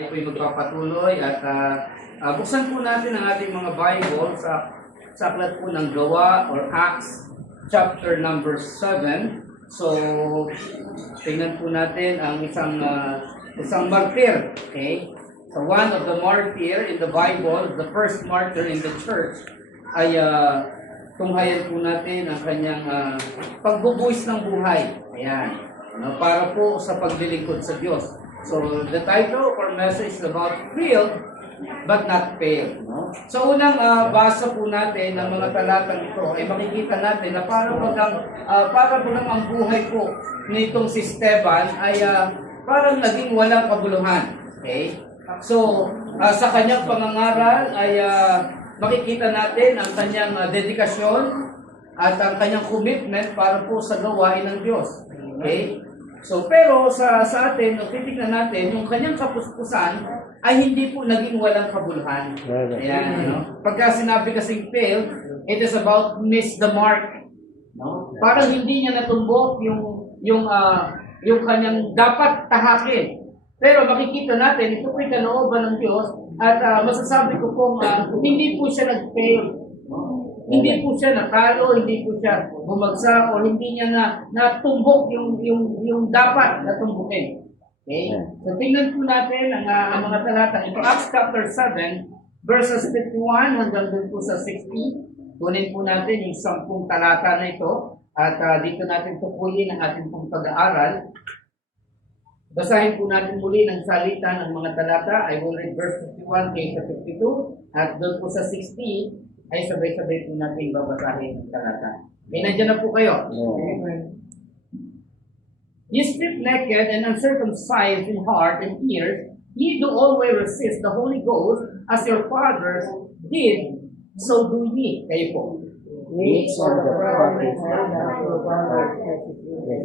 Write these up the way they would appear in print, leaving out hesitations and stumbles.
Ako'y magpapatuloy at buksan po natin ang ating mga Bible sa aklat po ng Gawa or Acts chapter number 7. So, tingnan po natin ang isang martyr. Okay? So, one of the martyr in the Bible, the first martyr in the church, ay tunghayan po natin ang kanyang pagbubuhis ng buhay. Ayan. Para po sa paglilingkod sa Diyos. So, the title of our message is about failed but not failed. No? So, unang basa po natin ng mga talatang ito ay makikita natin na para po lang ang buhay po nitong si Esteban ay parang naging walang kabuluhan. Okay? So, sa kanyang pangangaral ay makikita natin ang kanyang dedikasyon at ang kanyang commitment para po sa gawain ng Diyos. Okay? So, pero sa atin, titignan natin, yung kanyang kapuspusan ay hindi po naging walang kabuluhan. Ayan, no? Pagka sinabi kasing failed, it is about miss the mark. No? Parang hindi niya natumbok yung kanyang dapat tahakin. Pero makikita natin, ito po'y kalooban ng Diyos at masasabi ko pong hindi po siya nag-fail. Hindi po siya natalo, hindi po siya bumagsak, o hindi niya natumbok yung dapat natumbukin. Okay? So tingnan po natin ang mga talata. Ito, Acts chapter 7, verses 51 hanggang dun po sa 60. Kunin po natin yung 10 talata na ito at dito natin tukuyin ang ating pong pag-aaral. Basahin po natin muli ng salita ng mga talata. I will read verse 51 to 52 at doon po sa 60 ay sabay-sabay po natin babasahin ang talata. May nandiyan na po kayo. Ye strip naked and uncircumcised in heart and ears, ye do always resist the Holy Ghost as your fathers did, so do ye. Kayo po. Which are the prophets and our fathers executed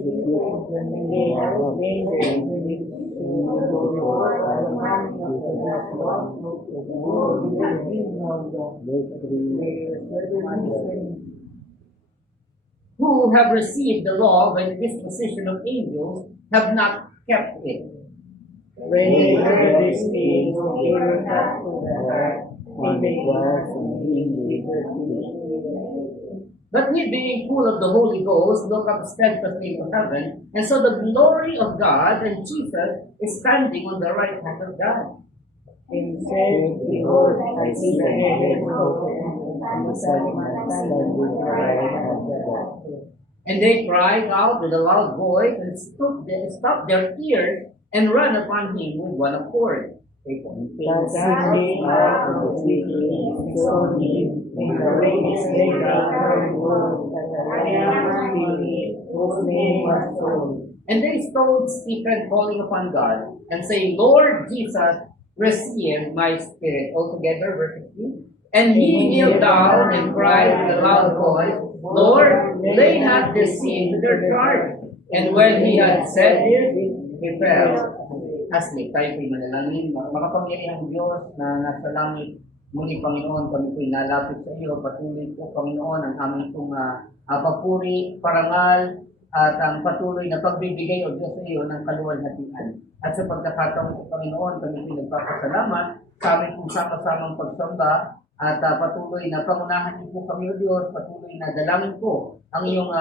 when they have made their belief in the Lord and man of the last one of the world has been known who have received the law by the disposition of angels have not kept it. When they heard these things, they were cut to the heart, and they were But he, being full of the Holy Ghost, looked up steadfastly into heaven, and saw the glory of God, and Jesus is standing on the right hand of God. And said, Behold, I see the heaven open, and the Son of Man standing on the right hand of God. And they cried out with a loud voice, and stopped their ears, and ran upon him with one accord. Dancing out of the city, saw him, and the raised laid down her world, that I am Philip, whose name was Saul. And they stoned Stephen, calling upon God, and saying, Lord Jesus, receive my spirit. Altogether, verse 15. And he kneeled down and cried with a loud voice, Lord, lay not this sin to their charge. And when he had said this, he fell asleep. Tayo po'y manalangin. Makapangyarihang Diyos na nasa langit, muli Panginoon, kami po'y nalapit sa iyo. Patuloy po, Panginoon, ang aming pong papuri, parangal, at ang patuloy na pagbibigay o Diyos sa iyo ng kaluwalhatian. At sa pagkakataon sa Panginoon, kami po'y nagpapasalamat sa aming pong sama-samang pagsamba at patuloy na pangunahan niyo po kami o Diyos, patuloy na dalangin po ang iyong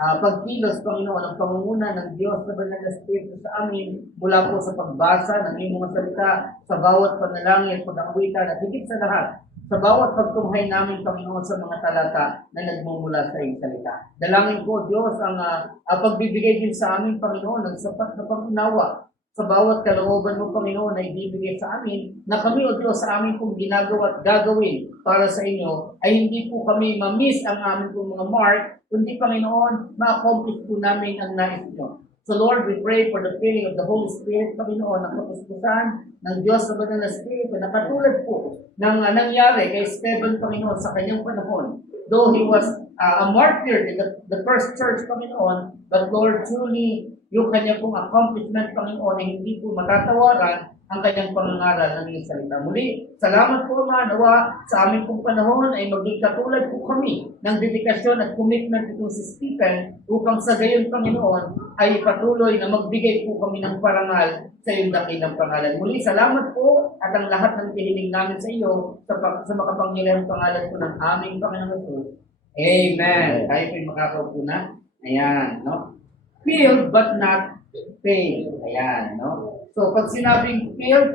pagkilos, Panginoon, ang pangunguna ng Diyos na banal na Espiritu sa amin mula po sa pagbasa ng iyong mga salita, sa bawat panalangin, pag-awitan, at higit sa lahat, sa bawat pagtunghay namin, Panginoon, sa mga talata na nagmumula sa iyong salita. Dalangin ko, Diyos, ang pagbibigay din sa amin, Panginoon, ng sapat na pag-unawa sa bawat kalooban mo, Panginoon, na ibibigay sa amin, na kami, O Diyos, sa amin pong ginagawa at gagawin para sa inyo, ay hindi po kami ma-miss ang amin pong mga mark, kundi, Panginoon, ma-accomplish po namin ang nais nyo. So, Lord, we pray for the filling of the Holy Spirit, Panginoon, ng kapuspusan ng Diyos na banal na Espiritu, na katulad po ng nangyari kay Esteban, Panginoon, sa kanyang panahon. Though he was a martyr in the first church, Panginoon, but Lord, truly, yung kanya pong accomplishment, Panginoon, ay hindi po matatawaran ang kanyang pangangaral ng iyong salita. Muli, salamat po, Ama, nawa sa aming pong panahon ay maging katulad po kami ng dedikasyon at commitment itong si Stephen upang sa gayon, Panginoon, ay patuloy na magbigay po kami ng parangal sa iyong dakilang pangalan. Muli, salamat po at ang lahat ng tiniling namin sa iyo sa makapangyarihang pangalan po ng aming Panginoon Jesus. Amen. Tayo po'y makakaupo na. Ayan, no? Filled but not paid. Ayan, no? So, pag sinabing filled,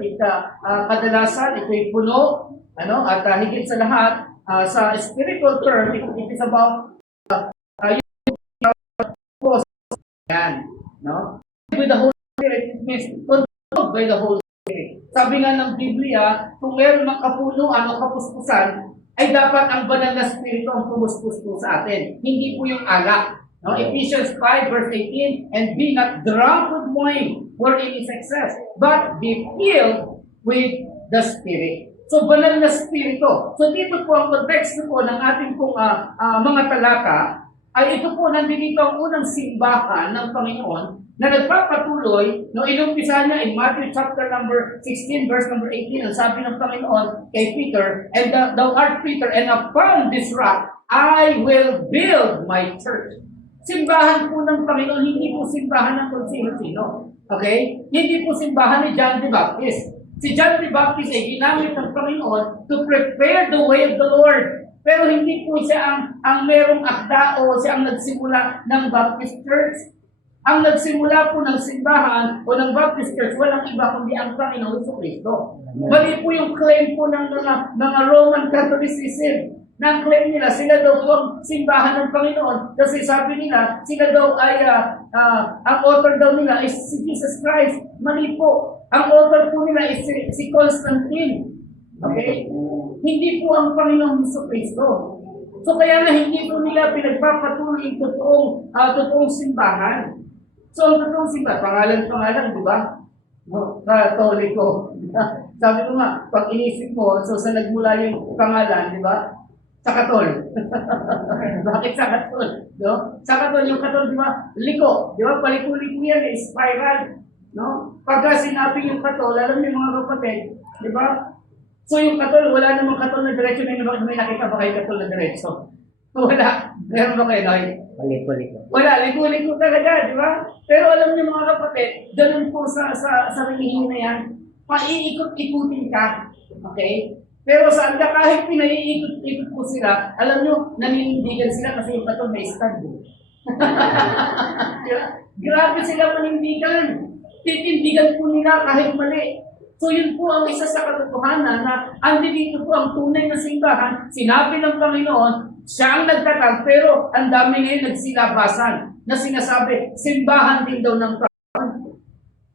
kadalasan ito'y puno, ano? At higit sa lahat, sa spiritual term, it is about yan, no? With the Holy Spirit, it means controlled by the Holy Spirit. Sabi nga ng Biblia, kung meron mang kapunuan o kapuspusan, ay dapat ang banal na spirito ang pumuspus po sa atin. Hindi po yung alak. No? Ephesians 5 verse 18, and be not drunk with wine, wherein is excess, but be filled with the Spirit. So, banal na spirito. So, dito po ang konteksto po ng ating pong mga talata, ay ito po nandito ang unang simbahan ng Panginoon na nagpapatuloy, no, inumpisa niya in Matthew chapter number 16, verse number 18, ang sabi ng Panginoon kay Peter, and thou art Peter, and upon this rock, I will build my church. Simbahan po ng Panginoon, hindi po simbahan ng kung sino-sino. Okay? Hindi po simbahan ni John the Baptist. Si John the Baptist ay ginamit ng Panginoon to prepare the way of the Lord. Pero hindi po siya ang merong akda o siya ang nagsimula ng Baptist Church. Ang nagsimula po ng simbahan o ng Baptist Church, walang iba kundi ang Panginoon Jesucristo. Mali po yung claim po ng mga Roman Catholicism. Nang claim nila, sila daw po ang simbahan ng Panginoon. Kasi sabi nila, sila daw ay, ang author daw nila is si Jesus Christ. Mali po. Ang author po nila is si Constantine. Okay? Hindi po ang Panginoong Jesucristo. So kaya nga hindi po nila pinagpapatuloy yung totoong simbahan. So ang totoong simbahan, pangalan, di ba? No, Katoliko. Sabi ko nga, pag inisip mo, so sa nagmula yung pangalan, di ba? Sa Katol. Bakit sa Katol? No? Sa Katol, yung Katol, di ba? Liko. Di ba? Paliko-liko yan, spiral. No? Pagka sinabi yung Katol, alam niyo mga kapatid, di ba? So yung Katol, wala namang Katol na diretso. May nakita ba kayo Katol na diretso? Wala. Meron ba kayo, Noy? Paliko-liko. Wala. Liko-liko talaga, di ba? Pero alam niyo mga kapatid, ganun po sa relihiyon na yan, paiikot-ikutin ka. Okay? Pero saan ka kahit pinaiikot-ikot po sila, alam nyo, naninindigan sila kasi yung Katol may stand. Grabe sila manindigan. Titindigan po nila kahit mali. So yun po ang isa sa katotohanan na andito po ang tunay na simbahan. Sinabi ng Panginoon, siya ang nagtatag, pero ang dami ngayon nagsilabasan na sinasabi, simbahan din daw ng Panginoon.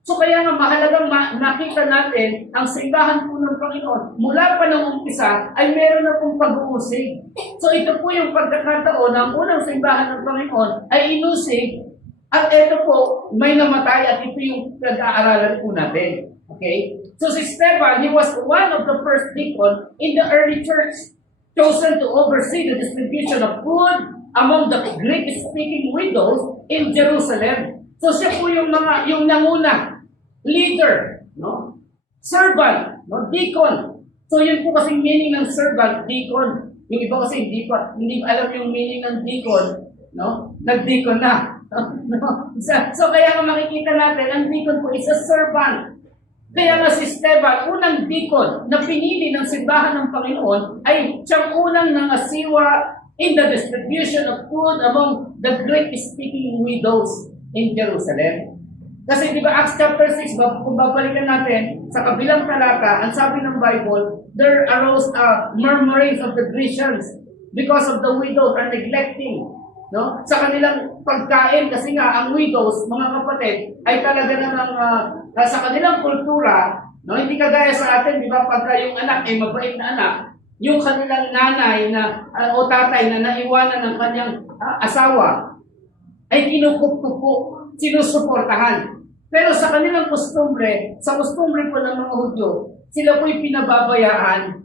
So kaya nga mahalagang nakita natin ang simbahan po ng Panginoon mula pa ng umpisa ay meron na pong pag-uusig. So ito po yung pagkakataon ng unang simbahan ng Panginoon ay inusig at ito po may namatay at ito yung pag-aaralan po natin. Okay? So si Stephen, he was one of the first deacon in the early church, chosen to oversee the distribution of food among the Greek-speaking widows in Jerusalem. So siya po yung nanguna, leader, no? Servant, no? Deacon. So yun po kasing meaning ng servant, deacon. Yung iba kasi hindi alam yung meaning ng deacon, no? Nag-deacon na. No? So kaya nga makikita natin, ang deacon po is a servant. Kaya nga si Esteban, unang deacon na pinili ng simbahan ng Panginoon ay siyang unang nangasiwa in the distribution of food among the Greek-speaking widows in Jerusalem. Kasi di ba Acts chapter 6, kung babalikan natin, sa kabilang talata, ang sabi ng Bible, there arose murmurings of the Grecians because of the widows are neglecting, no? Sa kanilang pagkain, kasi nga ang widows, mga kapatid, ay talaga namang sa kanilang kultura, no, hindi kagaya sa atin, di ba, pagka yung anak ay mabait na anak, yung kanilang nanay na o tatay na naiwanan ng kanyang asawa ay kinukup-kupo, sinusuportahan. Pero sa kanilang kostumbre, sa kostumbre po ng mga Hudyo, sila po'y pinababayaan.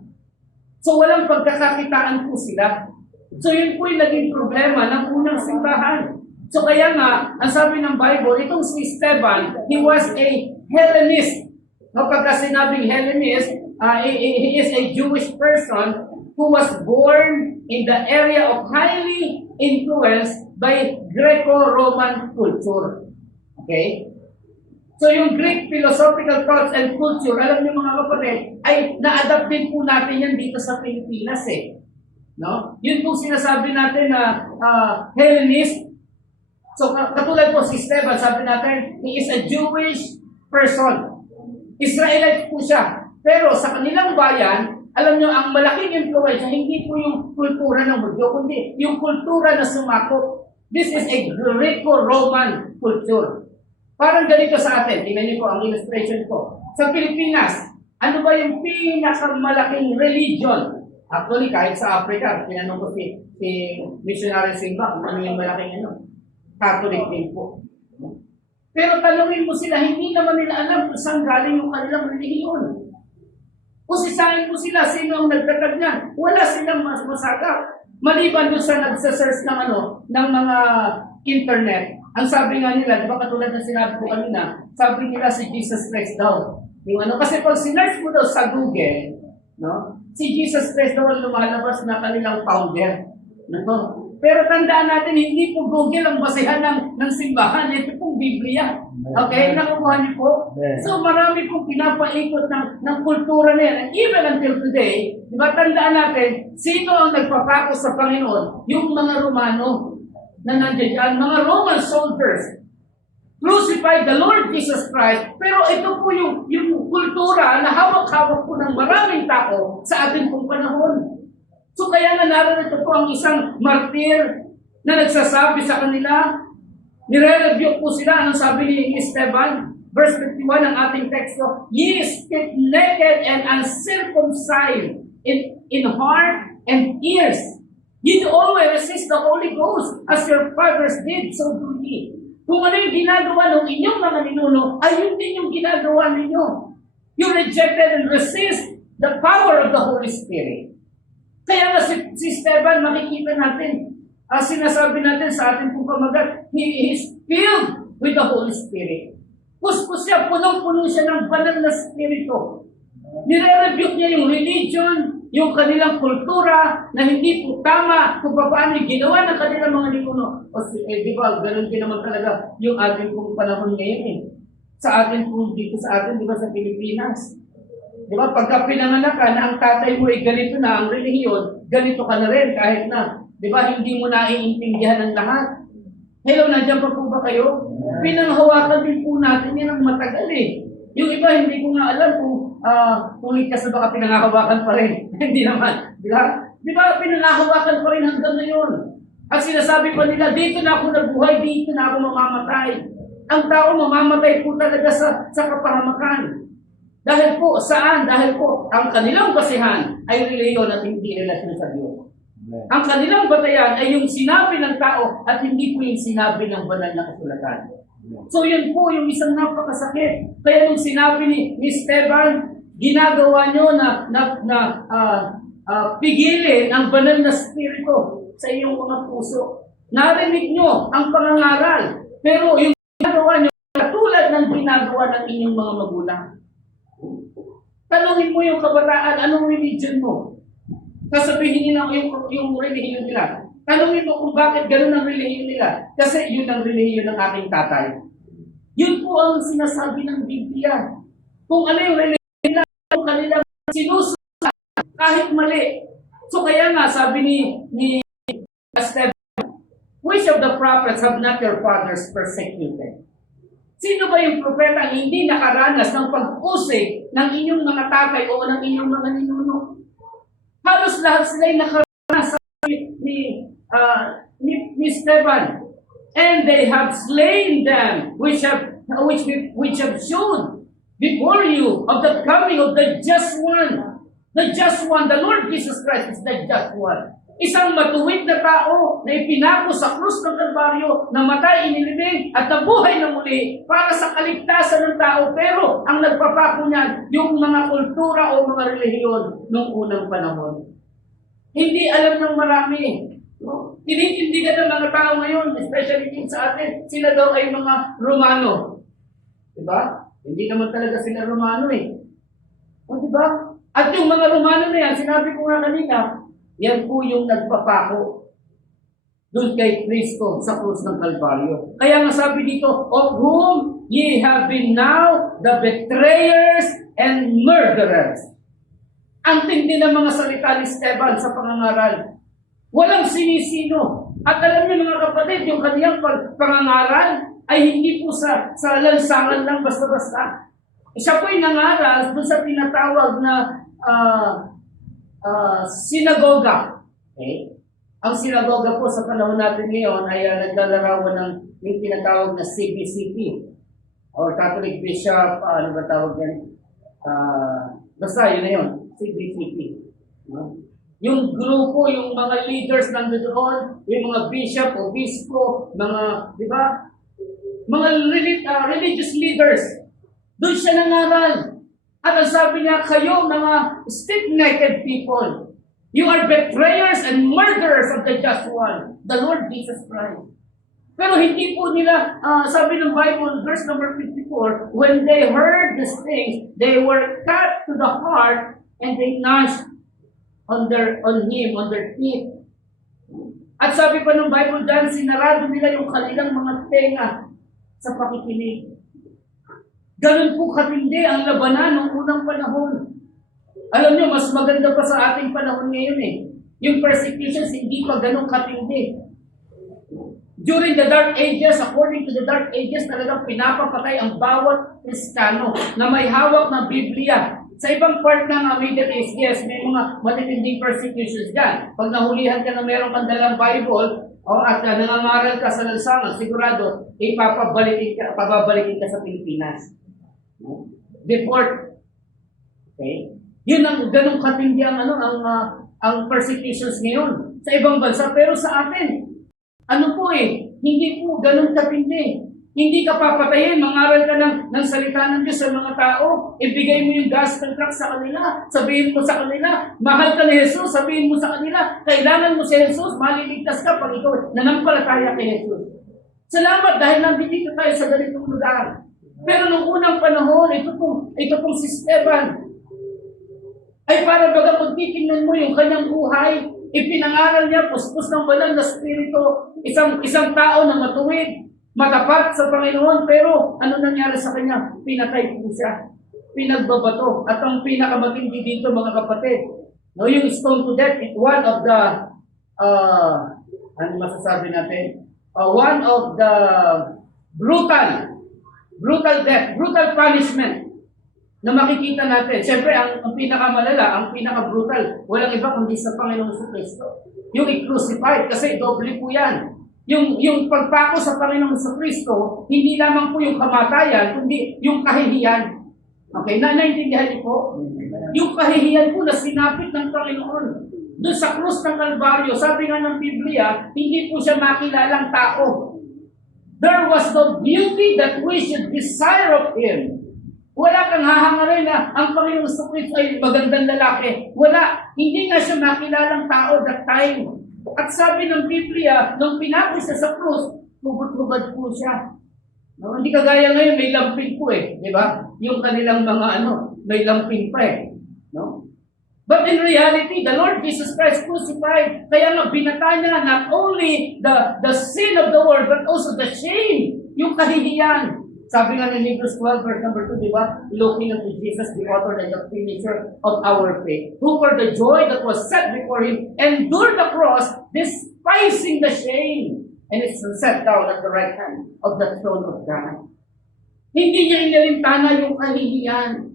So walang pagkakakitaan po sila. So yun po'y naging problema ng unang simbahan. So kaya nga, ang sabi ng Bible, itong si Esteban, he was a Hellenist. No, pagka sinabing Hellenist, he is a Jewish person who was born in the area of highly influenced by Greco-Roman culture. Okay? So yung Greek philosophical thoughts and culture, alam niyo mga kapatid, ay na-adapt din po natin yan dito sa Pilipinas eh. No? Yun po sinasabi natin na Hellenist. So katulad po si Esteban, sabi natin, he is a Jewish person. Israelite po siya. Pero sa kanilang bayan, alam niyo, ang malaking influensya, hindi po yung kultura ng Hudyo, kundi yung kultura na sumakop. This is a Greco-Roman culture. Parang ganito sa atin. Tingnan niyo po ang illustration ko. Sa Pilipinas, ano ba yung pinakamalaking religion? Actually, kahit sa Africa, tinanong ko si missionary Simba, kung ano yung malaking Catholic din po. Pero tanungin mo sila, hindi naman nila alam kung saan galing yung kanilang religion. Pusisahin mo sila, sino ang nagtatag niyan? Wala silang masagap. Maliban doon sa nagsasearch ng mga internet. Ang sabi nga nila, di ba katulad ng sinabi ko kanina, sabi nila si Jesus Christ daw. Kasi pag sinearch mo daw sa Google, no, si Jesus Christ daw ang lumalabas na kanilang founder. No? Pero tandaan natin, hindi po Google ang basehan ng simbahan. Ito pong Biblia. Okay? Nakukuha niyo po? So marami pong pinapaikot ng kultura na yan. And even until today, di ba tandaan natin, sino ang nagpapako sa Panginoon? Yung mga Romano na nandiyan dyan, mga Roman soldiers. Crucified the Lord Jesus Christ. Pero ito po yung kultura na hawak-hawak po ng maraming tao sa ating pong panahon. So kaya nga narito po ang isang martir na nagsasabi sa kanila, nire-rebuke po sila, anong sabi ni Esteban? Verse 51 ng ating teksto, ye stiff naked and uncircumcised in heart and ears. Ye do always resist the Holy Ghost, as your fathers did, so do ye. Kung ano yung ginagawa ng inyong mga ninuno, ay yun din yung ginagawa ninyo. You rejected and resist the power of the Holy Spirit. Kaya nga si Esteban, makikita natin, sinasabi natin sa ating pong pamagat, he is filled with the Holy Spirit. Puspos siya, punong-puno siya ng banal na spirito. Nire-rebuke niya yung religion, yung kanilang kultura na hindi po tama kung paano yung ginawa ng kanilang mga ninuno. Di ba, ganun din naman talaga yung ating pong panahon ngayon eh. Sa atin po, dito sa atin, di ba sa Pilipinas. Di ba, pagka pinanganak ka na ang tatay mo ay ganito na, ang relihiyon, ganito ka na rin kahit na. Di ba, hindi mo naiintindihan ng lahat. Hello, nandiyan pa po ba kayo? Pinanghawakan din po natin yan ang matagal eh. Yung iba, hindi ko nga alam kung ligtas na baka pinanghawakan pa rin. Hindi naman. Di ba? Di ba, pinanghawakan pa rin hanggang ngayon. At sinasabi pa nila, dito na ako nabuhay, dito na ako mamamatay. Ang tao mamamatay po talaga sa kapahamakan. Dahil po, saan? Dahil po, ang kanilang basihan ay reliyon at hindi relasyon sa Diyos. Ang kanilang batayan ay yung sinabi ng tao at hindi po yung sinabi ng banal na kasulatan. So yun po yung isang napakasakit. Kaya nung sinabi ni Esteban, ginagawa nyo na pigilin ang banal na spirito sa iyong mga puso. Narinig nyo ang pangangaral. Pero yung ginagawa nyo, katulad ng ginagawa ng inyong mga magulang. Tanungin mo yung kabataan, anong religion mo? Sasabihin nila yung relihiyon nila. Tanungin mo kung bakit ganun ang relihiyon nila. Kasi yun ang relihiyon ng aking tatay. Yun po ang sinasabi ng Biblia. Kung ano yung relihiyon nila, yung kanilang sinusunod, kahit mali. So kaya nga, sabi ni Esteban, which of the prophets have not your fathers persecuted? Sino ba yung propeta ang hindi nakaranas ng pag-usig ng inyong mga tatay o ng inyong mga ninuno? Halos lahat sila ay nakaranas ni Esteban. And they have slain them, which have shown before you of the coming of the just one. The just one, the Lord Jesus Christ is the just one. Isang matuwid na tao na ipinako sa krus ng Kalbaryo, namatay, inilibing, at nabuhay na muli para sa kaligtasan ng tao. Pero ang nagpapako niyan, yung mga kultura o mga relihiyon noong unang panahon. Hindi alam ng marami. No? Tinitindigan ng mga tao ngayon, especially din sa atin, sila daw ay mga Romano. Diba? Hindi naman talaga sila Romano eh. O diba? At yung mga Romano na yan, sinabi ko nga kanina, yan po yung nagpapako doon kay Kristo sa krus ng Kalbaryo. Kaya nga sabi dito, of whom ye have been now the betrayers and murderers. Ang tindi ng mga salita ni Esteban sa pangangaral. Walang sinisino. At alam niyo mga kapatid, yung kaniyang pangangaral ay hindi po sa lansangan lang basta-basta. Siya po ay nangaral doon sa tinatawag na sinagoga. Okay? Ang sinagoga po sa panahon natin ngayon ay naglalarawan ng yung tinatawag na CBCP or Catholic Bishop, ano ba tawag yan? Basta yun na yun, CBCP. No? Yung grupo, yung mga leaders nandoon, yung mga bishop, obispo, mga, di ba? Mga religious leaders. Doon siya nangaral. At ang sabi niya, kayo mga stiff-necked people, you are betrayers and murderers of the just one, the Lord Jesus Christ. Pero hindi po nila, sabi ng Bible, verse number 54, when they heard these things, they were cut to the heart and they gnashed on their teeth. At sabi pa ng Bible dyan, sinarado nila yung kanilang mga tenga sa pakikinig. Ganun po katindi ang labanan noong unang panahon. Alam nyo, mas maganda pa sa ating panahon ngayon eh. Yung persecutions hindi pa ganun katindi. During the Dark Ages, according to the Dark Ages, talagang pinapapatay ang bawat Kristiyano na may hawak ng Biblia. Sa ibang part ng Middle East, yes, may mga matitinding persecutions dyan. Pag nahulihan ka na meron kang dalang Bible, at nangangaral ka sa lansangan, sigurado, pababalikin ka sa Pilipinas. Deport. Okay? Yun ang ganong katindi ang persecutions ngayon sa ibang bansa. Pero sa atin, hindi po ganun katindi. Hindi ka papatayin, mangaral ka ng salita ng Diyos sa mga tao, ibigay mo yung gospel tract sa kanila, sabihin mo sa kanila, mahal ka ni Jesus, sabihin mo sa kanila, kailangan mo si Jesus, maliligtas ka pag ikaw nanampalataya kay Jesus. Salamat dahil nandito tayo sa ganitong lugar. Pero nung unang panahon, ito pong si Esteban, ay para baga kung titingnan mo yung kanyang buhay, ipinangaral niya, puspos ng banal na spirito, isang tao na matuwid, matapat sa Panginoon, pero ano nangyari sa kanya? Pinatay po siya. Pinagbabato. At ang pinakamatindi dito mga kapatid, no, yung stone to death, one of the, ano masasabi natin? One of the brutal death, brutal punishment na makikita natin. Siyempre, ang pinakamalala, ang pinaka-brutal, walang iba kundi sa Panginoon sa Kristo. Yung i-crucified, kasi doble po yan. Yung pagpako sa Panginoon sa Kristo, hindi lamang po yung kamatayan, kundi yung kahihiyan. Okay, naintindihan niyo po? Yung kahihiyan po na sinapit ng Panginoon. Doon sa krus ng Kalbaryo, sabi nga ng Biblia, hindi po siya makilalang tao. There was no beauty that we should desire of Him. Wala kang hahangarin na ang Panginoon sa Kristo ay magandang lalaki. Wala. Hindi nga siya makilalang tao that time. At sabi ng Biblia, nung pinako siya sa krus, hubad-hubad po siya. No, hindi kagaya ngayon, may lampin po eh. Di ba? Yung kanilang mga may lampin pa eh. No? But in reality, the Lord Jesus Christ crucified. Kaya nga binata niya not only the sin of the world, but also the shame, yung kahihiyan. Sabi nga ng Hebrews 12, verse number 2, di ba? Looking unto Jesus, the author and the finisher of our faith, who for the joy that was set before Him, endured the cross, despising the shame, and is set down at the right hand of the throne of God. Hindi niya inalintana yung kahihiyan.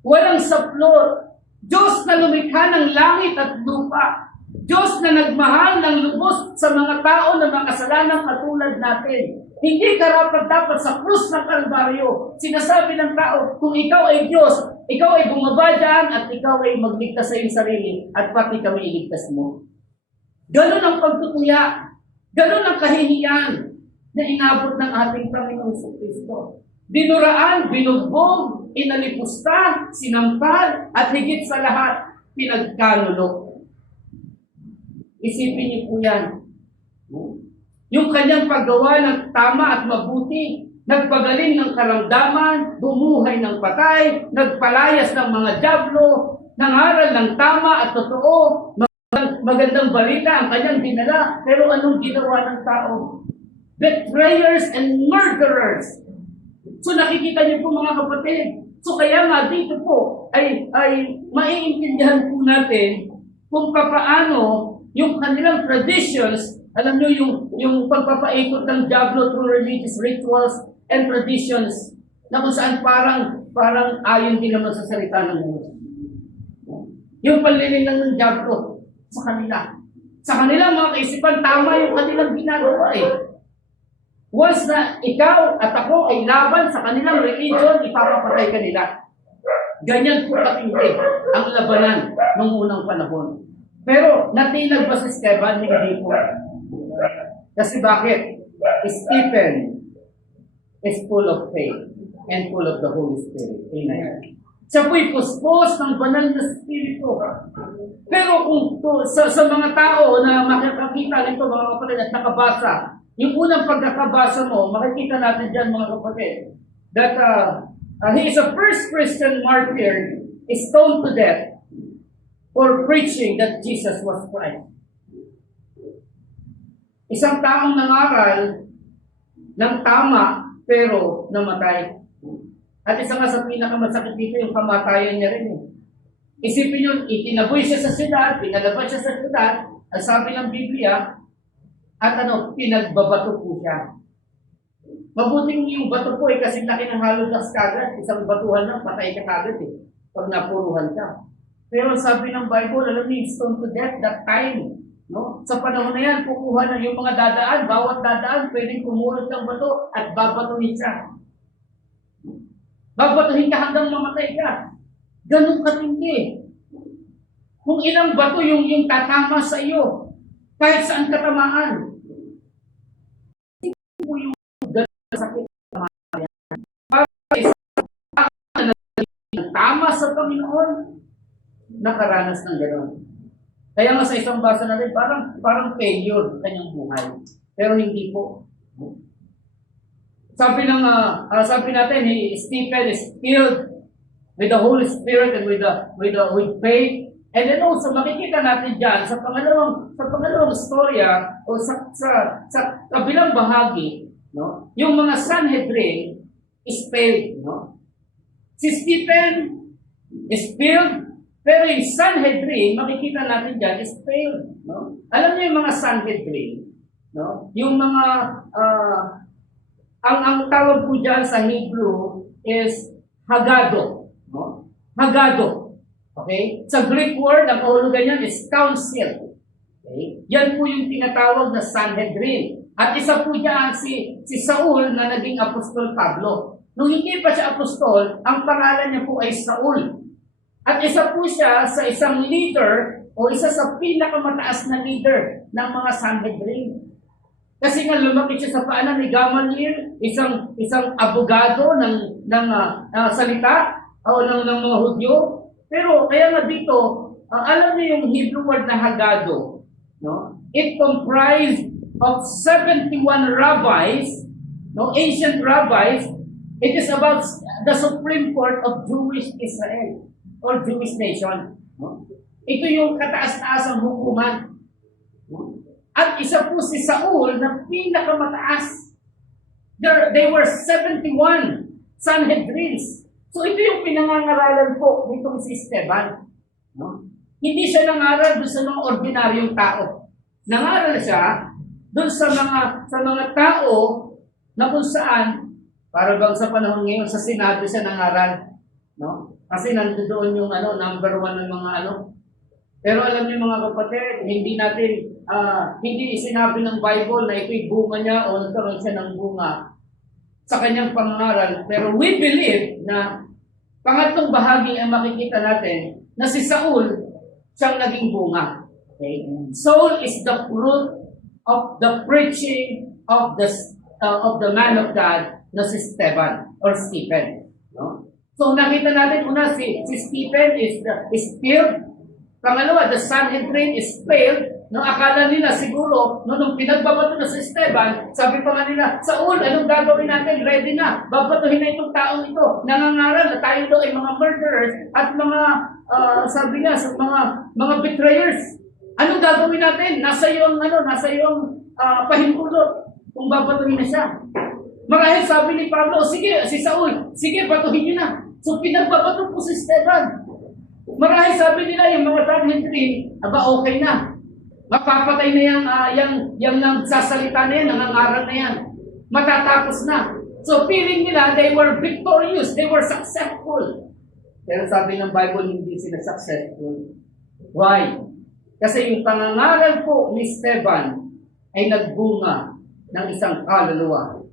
Walang saplot. Diyos na lumikha ng langit at lupa. Diyos na nagmahal ng lubos sa mga tao na makasalanan katulad natin. Hindi karapat-dapat sa krus ng Kalbaryo. Sinasabi ng tao, kung ikaw ay Diyos, ikaw ay bumaba dyan at ikaw ay magligtas sa iyong sarili at pati kami iligtas mo. Ganun ang pagtutuya. Ganun ang kahihiyan na inabot ng ating Panginoon sa Kristo. Dinuraan, binugbog, inalipusta, sinampal, at higit sa lahat, pinagkanulo. Isipin niyo po yan. Yung kanyang paggawa ng tama at mabuti, nagpagaling ng karamdaman, bumuhay ng patay, nagpalayas ng mga dyablo, nangaral ng tama at totoo, magandang balita ang kanyang dinala, pero anong ginawa ng tao? Betrayers and murderers. So nakikita niyo po mga kapatid. So kaya nga dito po ay maiintindihan po natin kung paano yung kanilang traditions, alam niyo yung pagpapaikot ng diablo through religious rituals and traditions na kung saan parang ayon din naman sa salita ng Diyos. Yung panlilinlang ng diablo sa kanila. Sa kanila mga kaisipan, tama yung kanilang ginagawa eh. Once na ikaw at ako ay laban sa kanilang religion, ipapapatay ka nila. Ganyan po katindi ang labanan noong unang panahon. Pero natinag ba si Esteban? Hindi po. Kasi bakit? Stephen is full of faith and full of the Holy Spirit. Amen. Siya po'y puspos ng banal na Espiritu. Pero kung sa mga tao na makikita nito mga kapatid at nakabasa, yung unang pagkakabasa mo, makikita natin dyan mga kapatid, that he is a first Christian martyr, stoned to death for preaching that Jesus was Christ. Isang taong nangaral ng tama pero namatay. At isa nga sa pinakamasakit dito yung kamatayan niya rin. Isipin nyo, itinaboy siya sa siyudad, pinalabas siya sa siyudad, ang sabi ng Biblia, at pinagbabato po siya. Mabuting yung bato po kasi laki ng halugas kagad, isang batuhan lang, patay ka kagad pag napuruhan ka. Pero sabi ng Bible, alam niyo, stone to death that time. No? Sa panahon na yan, kukuha na yung mga dadaan, bawat dadaan, pwedeng kumulot ng bato at babatuhin siya. Babatuhin ka hanggang mamatay ka. Ganun katindi. Kung ilang bato yung tatama sa iyo, kahit saan katamaan. Hindi po yung ganun sakit na tama sa Panginoon, nakaranas ng gano'n. Kaya nga sa isang basa natin, parang failure kanyang buhay. Pero hindi po. Sabi natin, Stephen is filled with the Holy Spirit and with faith. And then also makikita natin diyan sa pangalawang storya o sa kabilang bahagi, no? Yung mga Sanhedrin is failed, no? Si Stephen is filled, pero yung Sanhedrin, makikita natin diyan is failed, no? Alam niyo yung mga Sanhedrin, no? Yung mga ang tawag po diyan sa Hebrew is Hagado, no? Hagado. Okay? Sa Greek word, ang kahulugan niyan is council. Okay? Yan po yung tinatawag na Sanhedrin. At isa po diyan si Saul na naging Apostol Pablo. Nung hindi pa siya apostol, ang pangalan niya po ay Saul. At isa po siya sa isang leader o isa sa pinakamataas na leader ng mga Sanhedrin. Kasi nga lumaki siya sa paanan ni Gamaliel, isang abogado ng salita o ng mga Hudyo. Pero kaya nga dito, alam niyo yung Hebrew word na Hagado, no? It comprised of 71 rabbis, no, ancient rabbis. It is about the Supreme Court of Jewish Israel or Jewish nation. No? Ito yung kataas-taasang hukuman. No? At isa po si Saul na pinakamataas. They were 71 Sanhedrins. So ito yung pinangangaralan po nitong si Esteban. No? Hindi siya nangaral doon sa mga ordinaryong tao. Nangaral siya doon sa mga tao na kung saan, para bang sa panahon ngayon, sa Senado siya nangaral. No? Kasi nandoon yung number 1 ng mga Pero alam niyo mga kapatid, hindi sinabi ng Bible na ito'y bunga niya o nagkaroon siya ng bunga sa kanyang pangangaral. Pero we believe na pangatlong bahagi ang makikita natin na si Saul siyang naging bunga. Okay? Saul is the fruit of the preaching of the man of God na si Stephen or Stephen. No? So nakita natin si Stephen is filled. Pangalawa, the Sanhedrin is failed. No, akala nila siguro, nung pinagbabato na sa Esteban, sabi pa nga nila, Saul, anong gagawin natin? Ready na. Babatuhin na itong taong ito. Nangangaral na tayo daw ay mga murderers at mga, sabi niya, mga betrayers. Anong gagawin natin? Nasa iyong pahintulot kung babatuhin na siya. Marahil sabi ni Pablo, sige, si Saul, sige, batuhin niyo na. So pinagbabato po si Esteban. Marahil sabi nila, yung mga Sanhedrin, okay na. Mapapatay na yung nagsasalita na yan, nangangaral na yan. Matatapos na. So feeling nila, they were victorious, they were successful. Pero sabi ng Bible, hindi sila successful. Why? Kasi yung pangangaral po ni Esteban ay nagbunga ng isang kaluluwa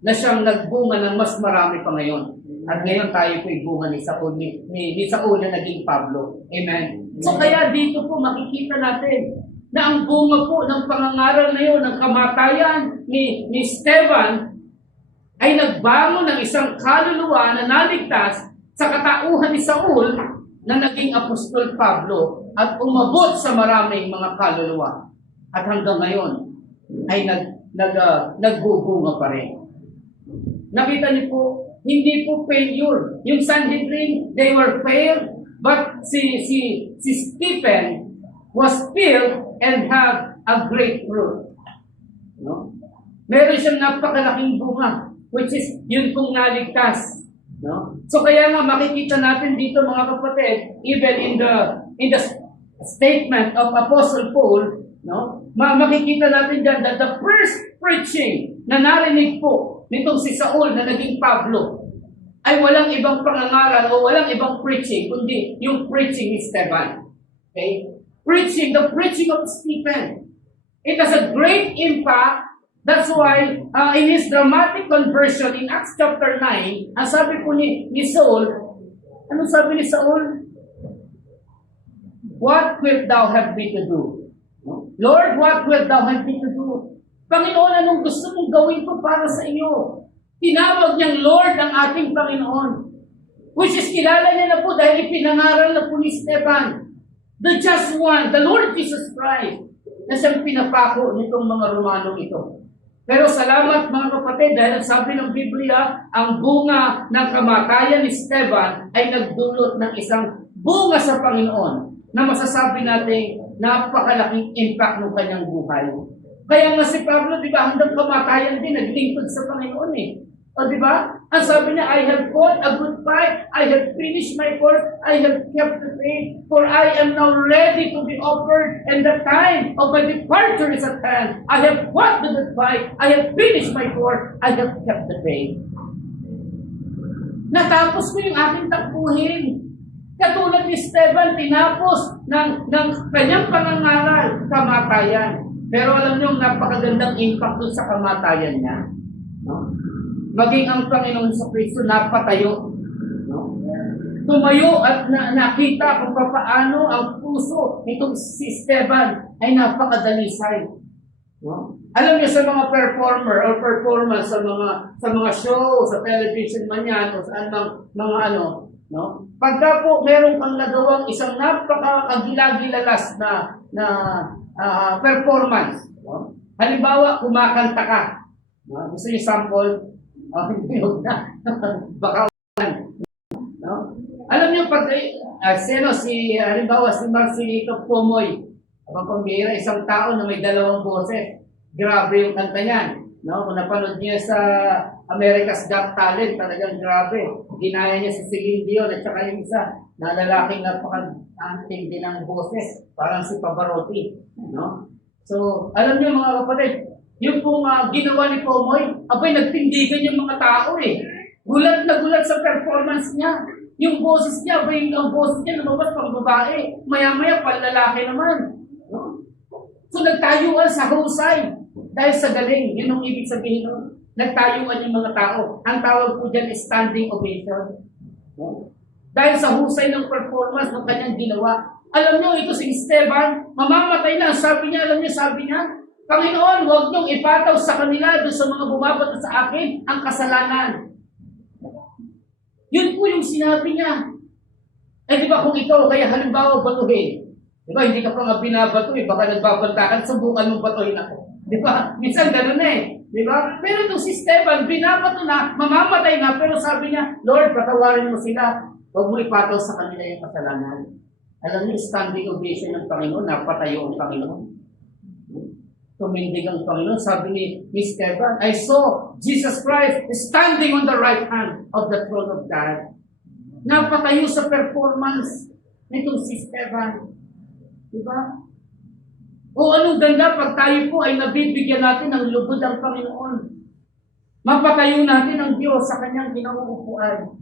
na siyang nagbunga ng mas marami pa ngayon. At ngayon tayo po bunga ni Saul, ni Saul na naging Pablo. Amen? So kaya dito po makikita natin na ang bunga po ng pangangaral na yun, ng kamatayan ni Esteban, ay nagbangon ng isang kaluluwa na naligtas sa katauhan ni Saul na naging Apostol Pablo at umabot sa maraming mga kaluluwa. At hanggang ngayon ay nagbubunga pa rin. Nakita niyo po, hindi po failure. Yung Sanhedrin, they were failed, but si Stephen was filled and have a great fruit. No? Meron siyang napakalaking bunga, which is yun pong naligtas. No? So kaya nga makikita natin dito mga kapatid, even in the statement of Apostle Paul, no? Makikita natin dyan that the first preaching na narinig po nitong si Saul na naging Pablo ay walang ibang pangangaral o walang ibang preaching, kundi yung preaching ni Esteban. Okay? The preaching of Stephen. It has a great impact. That's why, in his dramatic conversion in Acts chapter 9, ang sabi po ni Saul, ano sabi ni Saul? What wilt thou have me to do? No? Lord, what wilt thou have me to do? Panginoon, anong gusto mong gawin ko para sa iyo? Tinawag niyang Lord ang ating Panginoon. Which is kilala niya na po dahil ipinangaral na po ni Esteban. The just one, the Lord Jesus Christ, na siyang pinapako nitong mga Romanong ito. Pero salamat mga kapatid, dahil sabi ng Biblia, ang bunga ng kamatayan ni Esteban ay nagdulot ng isang bunga sa Panginoon na masasabi natin napakalaking impact ng kanyang buhay. Kaya nga si Pablo, di ba, hanggang kamatayan din, naglingkod sa Panginoon eh. O di ba? Ang sabi niya, I have fought a good fight, I have finished my course, I have kept the faith, for I am now ready to be offered, and the time of my departure is at hand. I have fought the good fight, I have finished my course, I have kept the faith. Natapos ko yung aking takbuhin. Katulad ni Esteban, tinapos ng kanyang pangangaral, kamatayan. Pero alam niyo, napakagandang impact doon sa kamatayan niya. No? Maging ang Panginoon sa Kristo napatayo. No? Tumayo at nakita kung paano ang puso nitong si Esteban ay napakadalisay. No? Alam niyo sa mga performer or performance sa mga show, sa television man yan, o sa mga ano, no? Pagka po meron kang nagawang isang napaka-gilagilalas na performance. No? Halimbawa, kumakanta ka. No? Gusto niyo sample? Baka no? Alam niyo pag halimbawa si Marcelito Pomoy, ang pambihira, isang tao na may dalawang boses. Grabe yung kanta niyan. No? Kung napanood niya sa America's Got Talent, talagang grabe. Ginaya niya si Celine Dion at saka yung isa na lalaking napaka-anting din ng boses, parang si Pavarotti. No? So, alam niyo mga kapatid, yung pong ginawa ni Pomoy, abay nagtindigan yung mga tao eh. Gulat na gulat sa performance niya. Yung boses niya, abay ang boses niya lumabas pang babae. Maya-maya panlalaki naman. No? So nagtayuan sa husay. Dahil sa galing, yun ang ibig sabihin nun. Nagtayuan yung mga tao. Ang tawag po dyan is standing ovation. No? Dahil sa husay ng performance ng kanyang ginawa. Alam niyo, ito si Esteban, mamamatay na. Sabi niya, Panginoon, huwag niyong ipataw sa kanila doon sa mga bumabato sa akin ang kasalanan. Yun po yung sinabi niya. Eh di ba kung ikaw, kaya halimbawa batuhin, Di ba? Hindi ka pa nga binabato eh. Baka nagbabanta ka, subukan mong batoyin ako. Di ba? Minsan ganun na eh. Di ba? Pero itong si Esteban, binabato na, mamamatay na, pero sabi niya, Lord, patawarin mo sila. Huwag mo ipataw sa kanila yung kasalanan. Alam niyo, standing ovation ng Panginoon, napatayo ang Panginoon. Tumindig ang Panginoon. Sabi ni Esteban, I saw Jesus Christ standing on the right hand of the throne of God. Napatayo sa performance nitong si Esteban. Diba? O anong ganda pag tayo po ay nabibigyan natin ng lubod ng Panginoon. Mapatayo natin ang Diyos sa kanyang kinauupuan.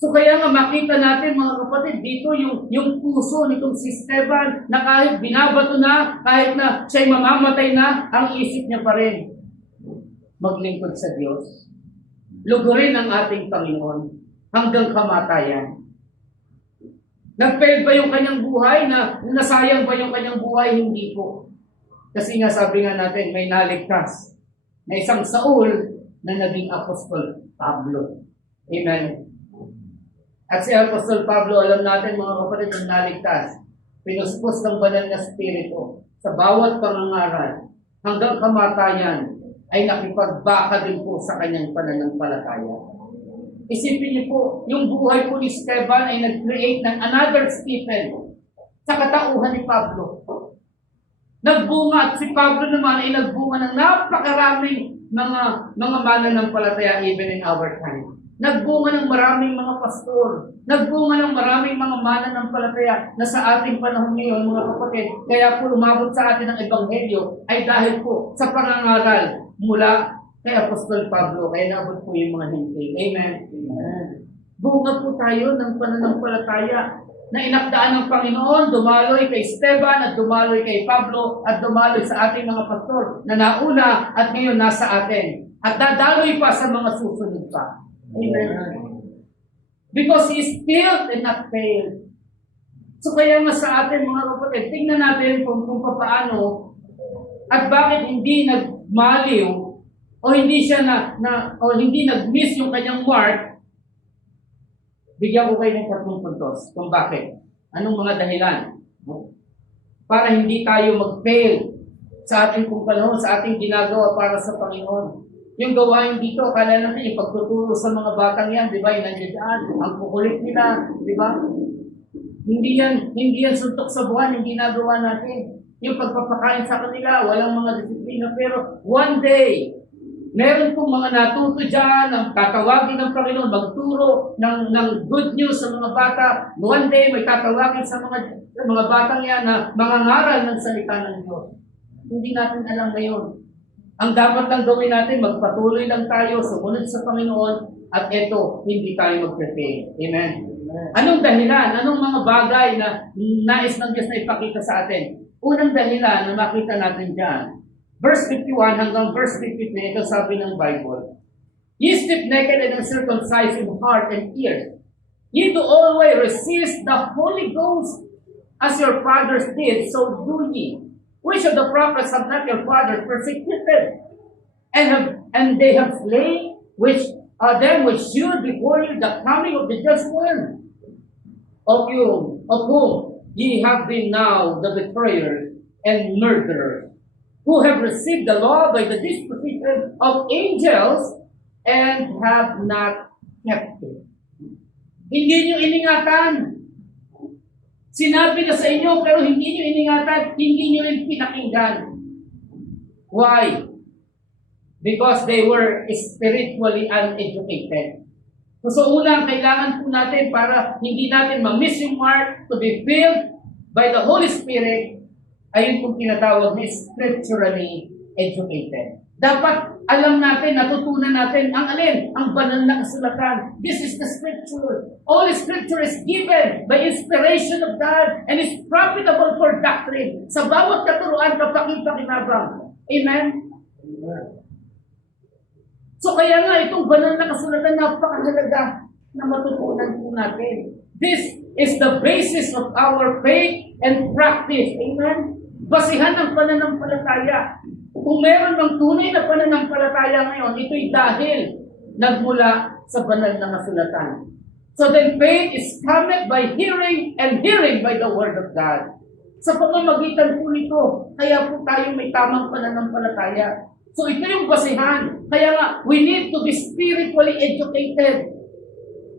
So kaya nga makita natin mga kapatid, dito yung puso nitong si Esteban na kahit binabato na, kahit na siya'y mamamatay na, ang isip niya pa rin maglingkod sa Diyos. Lugurin ang ating Panginoon hanggang kamatayan. Nag-fail ba yung kanyang buhay? Nasayang ba yung kanyang buhay? Hindi po. Kasi nga sabi nga natin, may naligtas na isang Saul na naging Apostol Pablo. Amen. At si Apostol Pablo, alam natin mga kapatid, ang naligtas. Pinuspos ng banal na spirito sa bawat pangangaral hanggang kamatayan ay nakipagbaka din po sa kanyang pananampalataya. Isipin niyo po, yung buhay po ni Esteban ay nag-create ng another Stephen sa katauhan ni Pablo. Nagbunga at si Pablo naman ay nagbunga ng napakaraming mga mananampalataya even in our time. Nagbunga ng maraming mga pastor. Nagbunga ng maraming mga mananampalataya na sa ating panahon ngayon, mga kapatid. Kaya po umabot sa atin ang Ebanghelyo ay dahil po sa pangangaral mula kay Apostol Pablo, kaya naabot po yung mga hinti. Amen. Bunga po tayo ng pananampalataya na inakdaan ng Panginoon, dumaloy kay Esteban at dumaloy kay Pablo at dumaloy sa ating mga pastor na nauna at ngayon nasa atin. At dadaloy pa sa mga susunod pa. Amen. Because He is filled and not failed. So kaya nga sa atin mga kapatid, tingnan natin kung paano at bakit hindi nagmaliw o hindi siya hindi nag-miss yung kanyang mark. Bigyan ko kayo ng 3 puntos kung bakit. Anong mga dahilan? Para hindi tayo mag-fail sa ating panahon, sa ating ginagawa para sa Panginoon. Yung gawain dito, akala natin yung pagtuturo sa mga batang yan, di ba? Yung nandiyan, ang kukulit nila, di ba? Hindi yan suntok sa buwan, yung ginagawa natin. Yung pagpapakain sa kanila, walang mga disiplina. Pero one day, meron pong mga natuto dyan, ang tatawagin ng Panginoon, magturo ng good news sa mga bata. One day, may tatawagin sa mga batang yan na mangangaral ng salita ng Diyos. Hindi natin alam ngayon. Ang dapat lang gawin natin, magpatuloy lang tayo, sumunod sa Panginoon, at eto, hindi tayo mag-fail. Amen. Anong dahilan? Anong mga bagay na nais ng Diyos na ipakita sa atin? Unang dahilan na makita natin dyan, verse 51 hanggang verse 53, ito sabi ng Bible, Ye stiff-necked and uncircumcised in heart and ears, ye do always resist the Holy Ghost, as your fathers did, so do ye. Which of the prophets have not your fathers persecuted? And they have slain them which should before you the coming of the just one, of whom ye have been now the betrayers and murderers, who have received the law by the disposition of angels and have not kept it. Hindi nyo iningatan. Sinabi na sa inyo, pero hindi nyo iningatan, hindi nyo rin pinakinggan. Why? Because they were spiritually uneducated. So una, kailangan po natin para hindi natin ma-miss yung mark, to be filled by the Holy Spirit, ayun kung tinatawag na scripturally educated. Dapat alam natin, natutunan natin ang alin? Ang banal na kasulatan. This is the scripture. All scripture is given by inspiration of God and is profitable for doctrine. Sa bawat katuruan, kapakita-kinabang. Amen? So kaya nga, itong banal na kasulatan, napakahalaga na matutunan po natin. This is the basis of our faith and practice. Amen? Basihan ng pananampalataya. Kung meron bang tunay na pananampalataya ngayon, ito'y dahil nagmula sa banal na kasulatan. So then faith is cometh by hearing, and hearing by the word of God. Sa pamamagitan po nito, kaya po tayo may tamang pananampalataya. So ito yung basihan. Kaya nga, we need to be spiritually educated.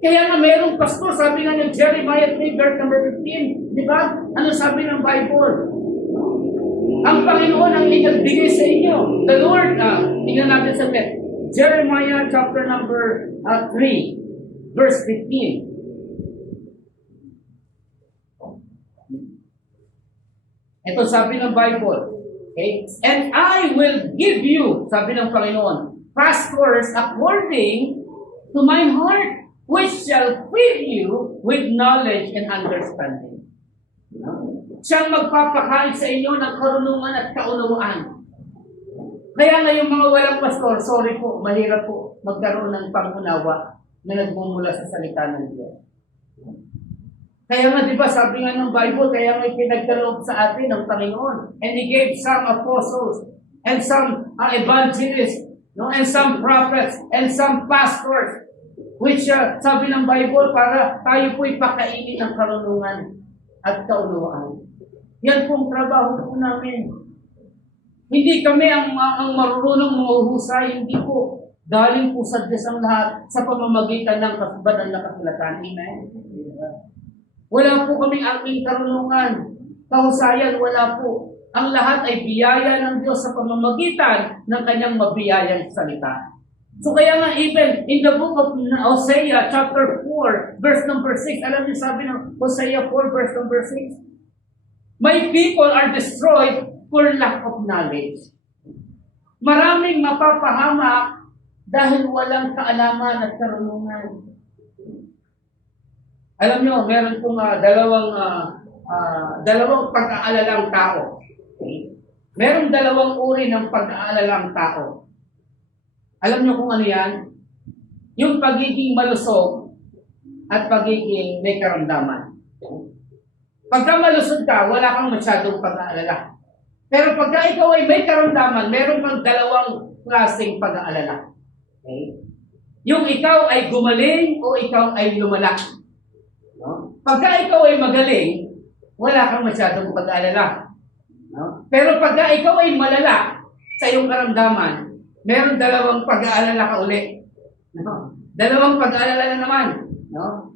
Kaya nga merong pastor, sabi nga ng Jeremiah 3, verse number 15, di ba? Ano sabi ng Bible? Ang Panginoon ang inagbigay sa inyo. The Lord, tingnan natin sa text. Jeremiah chapter number 3, verse 15. Ito sabi ng Bible. Okay? And I will give you, sabi ng Panginoon, pastors according to my heart, which shall fill you with knowledge and understanding. Siyang magpapakain sa inyo ng karunungan at kaunawaan. Kaya nga yung mga walang pastor, sorry po, mahirap po magkaroon ng pangunawa na nagmumula sa salita ng Diyos. Kaya nga, di ba, sabi nga ng Bible, kaya nga pinagkaloob sa atin ng Panginoon. And He gave some apostles, and some evangelists, no? And some prophets, and some pastors, which sabi ng Bible, para tayo po'y pakainin ng karunungan at kaunawaan. Yan pong trabaho po namin. Hindi kami ang marunong mahuhusay, hindi po. Galing po sa Diyos ang lahat sa pamamagitan ng banal na kasulatan. Amen? Wala po kaming aming karunungan. Kahusayan, wala po. Ang lahat ay biyaya ng Diyos sa pamamagitan ng kanyang mabiyayang salita. So kaya nga even in the book of Hosea chapter 4 verse number 6, alam niyo sabi ng Hosea 4 verse number 6, my people are destroyed for lack of knowledge. Maraming mapapahamak dahil walang kaalaman at karunungan. Alam niyo, meron pong dalawang pag-aalalang tao. Okay? Merong dalawang uri ng pag-aalalang tao. Alam niyo kung ano yan? Yung pagiging malusog at pagiging may karamdaman. Pagka malusog ka, wala kang masyadong pag-aalala. Pero pagka ikaw ay may karamdaman, meron kang dalawang klaseng pag-aalala. Okay? Yung ikaw ay gumaling o ikaw ay lumala. No? Pagka ikaw ay magaling, wala kang masyadong pag-aalala. No? Pero pagka ikaw ay malala sa iyong karamdaman, meron dalawang pag-aalala ka uli. No? Dalawang pag-aalala na naman. No?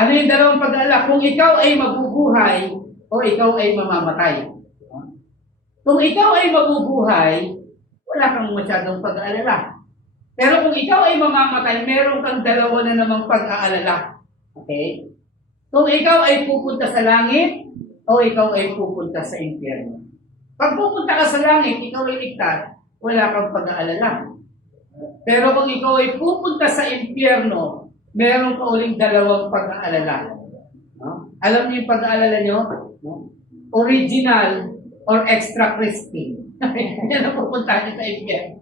Ano yung dalawang pag-aalala? Kung ikaw ay mabubuhay o ikaw ay mamamatay. No? Kung ikaw ay mabubuhay, wala kang masyadong pag-aalala. Pero kung ikaw ay mamamatay, meron kang dalawa na namang pag-aalala. Okay? Kung ikaw ay pupunta sa langit, o ikaw ay pupunta sa impyerno. Pag pupunta ka sa langit, ikaw ay ligtas, wala kang pag-aalala. Pero kung ikaw ay pupunta sa impyerno, meron ka uling dalawang pag-aalala. No? Alam niyo yung pag-aalala niyo? No? Original or extra crispy. Yan ang pupunta niyo sa impyerno.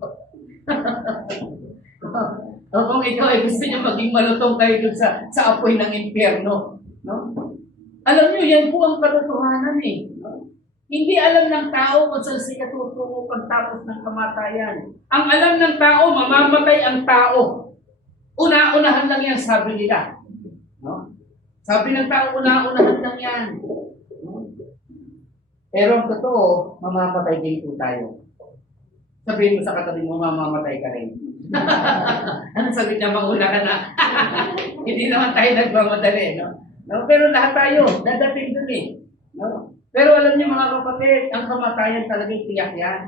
O kung ikaw ay gusto niyo maging malutong kayo dun sa apoy ng impyerno. No? Alam niyo, yan po ang katotohanan eh. No? Hindi alam ng tao kung saan siya tutungo pagtapos ng kamatayan. Ang alam ng tao, mamamatay ang tao. Una-unahan lang yan, sabi nila. No? Sabi ng tao, una-unahan lang yan. No? Pero ang totoo, mamamatay din po tayo. Sabihin mo sa katabi mo, mamamatay ka rin. Ano sabi niya, mauna ka na? Hindi naman tayo nagmamadali, no? No? Pero lahat tayo, dadating dun eh. No? Pero alam niyo mga kapatid, ang kamatayan talagang tiyak yan.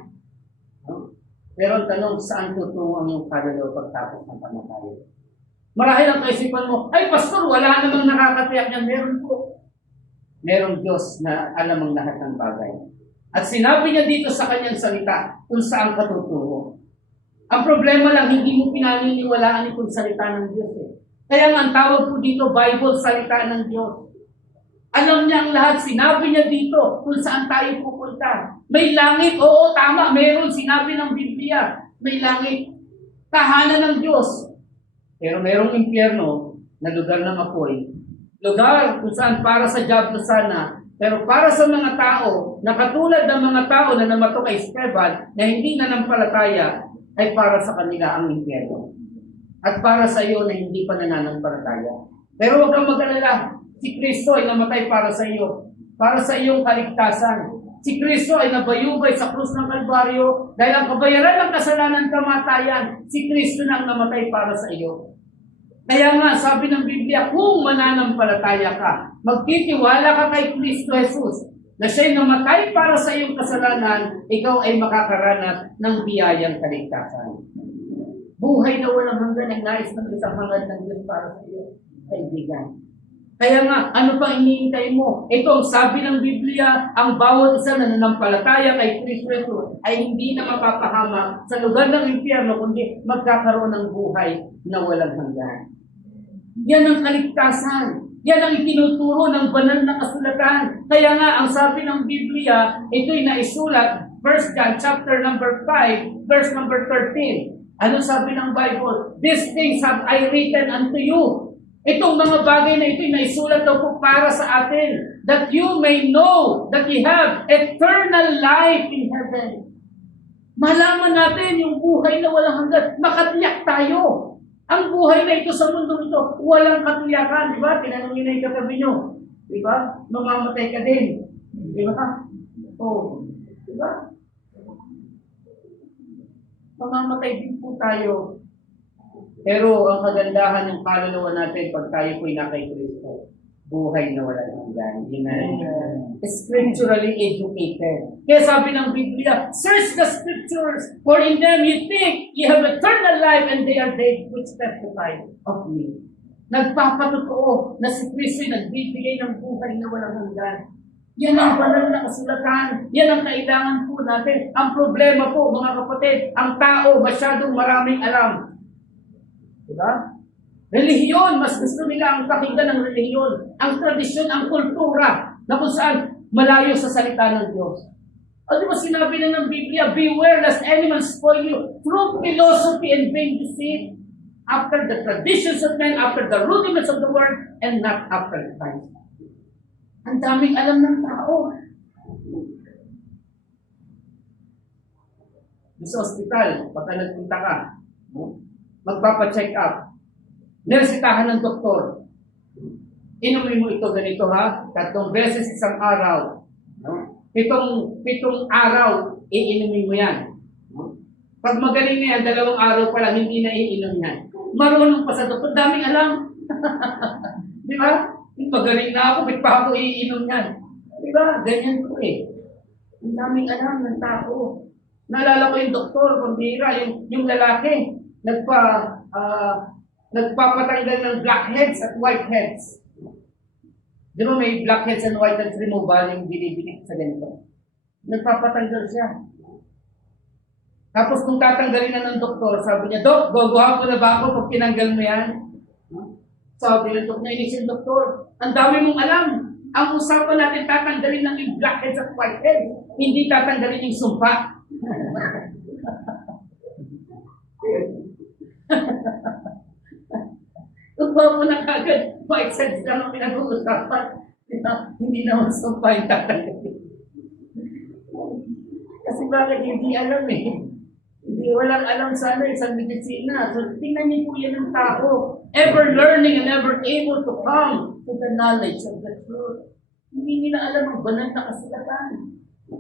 No? Pero ang tanong, saan tutungo ang iyong kaluluwa pagtapos ng kamatayan? Marahil ang kaisipan mo, ay pastor, wala namang nakakatiyak yan. Meron po. Merong Diyos na alam ang lahat ng bagay. At sinabi niya dito sa kanyang salita kung saan ka tutungo. Ang problema lang, hindi mo pinaniniwalaan itong salita ng Diyos eh. Kaya nga ang tawag po dito, Bible, salita ng Diyos. Alam niya ang lahat, sinabi niya dito kung saan tayo pupunta. May langit, oo, tama, mayroon sinabi ng Biblia. May langit, tahanan ng Diyos. Pero mayroong impyerno na lugar ng apoy. Lugar kung saan para sa diablo sana, pero para sa mga tao, na katulad ng mga tao na namato kay Esteban, na hindi nanampalataya, ay para sa kanila ang impyerno. At para sa iyo na hindi pa nananampalataya. Pero huwag kang mag-alala. Si Kristo ay namatay para sa iyo. Para sa iyong kaligtasan. Si Kristo ay nabayubay sa krus ng Kalbaryo dahil ang kabayaran ng kasalanan kamatayan. Si Kristo na ang namatay para sa iyo. Kaya nga, sabi ng Biblia, kung mananampalataya ka, magtitiwala ka kay Kristo Jesus, na siya'y namatay para sa iyong kasalanan, ikaw ay makakaranas ng biyayang kaligtasan. Buhay na walang hanggan ang nais ng isang hangad ng Diyos para sa iyo, kaibigan. Kaya nga, ano pang iniintay mo? Ito ang sabi ng Biblia, ang bawat isa na nanampalataya kay Kristo Jesus ay hindi na mapapahama sa lugar ng impyerno, kundi magkakaroon ng buhay na walang hanggan. Yan ang kaligtasan. Yan ang itinuturo ng banal na kasulatan. Kaya nga, ang sabi ng Biblia, ito'y naisulat, 1 John chapter number 5, verse number 13. Ano sabi ng Bible? These things have I written unto you. Itong mga bagay na ito'y naisulat daw po para sa atin, that you may know that you have eternal life in heaven. Malaman natin yung buhay na walang hanggan. Makatiyak tayo. Ang buhay na ito sa mundo ito, walang katiyakan, di ba? Tinanong nyo na yung katabi nyo. Di ba? Mamamatay ka din. Di ba? Oh. Di ba? Mamamatay din po tayo. Pero ang kagandahan ng kaluluwa natin pag tayo po'y na kay Kristo, buhay na walang hanggan. Amen. Scripturally educated. Kaya sabi ng Biblia, search the scriptures, for in them you think you have eternal life and they are they which testify of me. Nagpapatotoo na si Kristo'y nagbibigay ng buhay na walang hanggan. Yan ang banal na kasulatan. Yan ang kailangan po natin. Ang problema po, mga kapatid, ang tao masyadong maraming alam. Diba? Relihiyon, mas gusto nila ang pakinggan ng relihiyon. Ang tradisyon, ang kultura, na kung saan malayo sa salita ng Diyos. O di ba sinabi na ng Biblia, beware lest any man spoil you through philosophy and vain deceit, after the traditions of men, after the rudiments of the world, and not after Christ. Ang daming alam ng tao. Sa ospital, pagka nagpunta ka, magpapacheck up. Niresitahan ng doktor. Inumin mo ito ganito ha, 3 beses isang araw. Pitong araw, iinumin mo yan. Pag magaling na yan, 2 araw pa lang, hindi na iinom yan. Marunong pa sa doktor, daming alam. Di ba? Magaling na ako, ba't pa ako iinom yan? Di ba? Ganyan po eh. Ang daming alam ng tao. Naalala ko yung doktor, pambira, yung lalaki, nagpapatanggal ng blackheads at whiteheads. Di ba may blackheads and whiteheads removal yung binibigit sa ganito? Nagpapatanggal siya. Tapos kung tatanggalin na ng doktor, sabi niya, Dok, gagawa ko na ba ako pag tinanggal mo yan? Sabi ng doktor, nainis yung doktor, ang dami mong alam. Ang usapan natin, tatanggalin lang yung blackheads at whiteheads. Hindi tatanggalin yung sumpa. Tubaw mo na kagad, whiteheads lang ang pinag-uusapan. Hindi naman sumpa yung tatanggalin. Kasi bakit hindi alam eh. Hindi walang alam sa medisina. So tingnan niyo po yan ng tao. Ever learning and ever able to come to the knowledge of the truth. Hindi nila alam ang banal na kasulatan.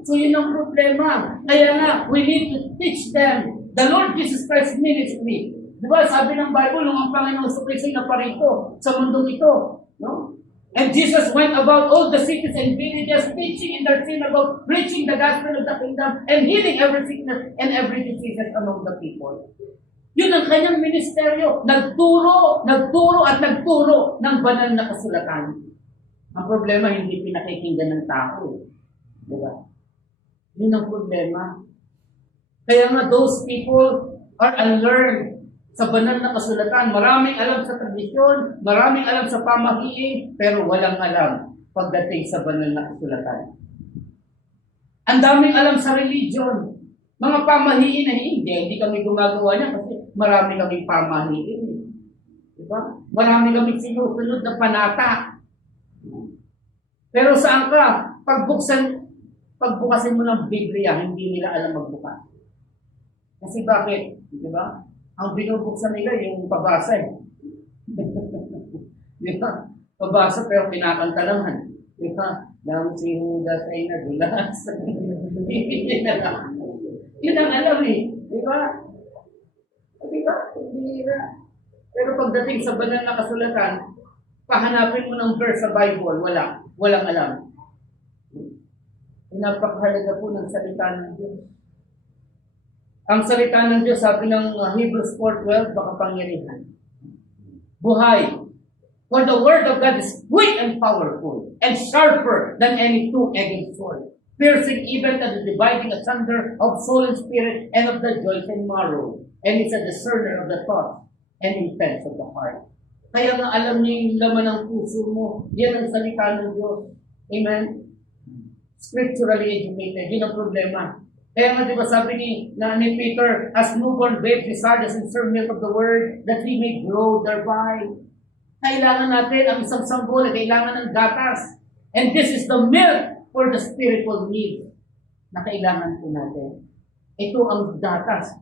So yun ang problema. Kaya nga, we need to teach them the Lord Jesus Christ ministry. Diba, sabi ng Bible, nung ang Panginoong Kristo na parito sa mundong ito. No? And Jesus went about all the cities and villages, teaching in their synagogue, preaching the gospel of the kingdom, and healing every sickness and every disease among the people. Yun ang kanyang ministeryo. Nagturo ng banal na kasulatan. Ang problema, hindi pinakikinggan ng tao. Diba? Yun ang problema. Kaya nga, those people are unlearned sa banal na kasulatan. Maraming alam sa tradisyon, maraming alam sa pamahiin, pero walang alam pagdating sa banal na kasulatan. Ang daming alam sa religion. Mga pamahiin na hindi kami gumagawa niya kasi marami kaming pamahiin. Diba? Marami kaming sinusunod na panata. Pero saan ka? Pagbukasin mo ng Biblia, hindi nila alam magbukas. Kasi bakit? Diba? Ang binubuksan nila yung pabasa eh. Di ba? Pabasa pero kinakanta naman. Di ba? Nang si Judas ay nadulas. Hindi na lang. Yun ang alam eh. Di ba? Di ba? Bihira. Pero pagdating sa banal na kasulatan, pahanapin mo ng verse sa Bible, wala. Walang alam. Napakahalaga po ng salita ng Diyos. Ang salita ng Diyos, sabi ng Hebrews 4:12, makapangyarihan. Buhay. For the word of God is quick and powerful, and sharper than any two-edged sword, piercing even to the dividing asunder of soul and spirit, and of the joints and marrow, and is a discerner of the thoughts and intents of the heart. Kaya nga alam niyo yung laman ng puso mo, yan ang salita ng Diyos. Amen? Scripturally educated, yun ang problema. Kaya nga diba sabi ni Peter, as newborn babes desire the sincere milk of the word, that we may grow thereby. Kailangan natin ang isang sanggol, kailangan ng gatas. And this is the milk for the spiritual need na kailangan po natin. Ito ang gatas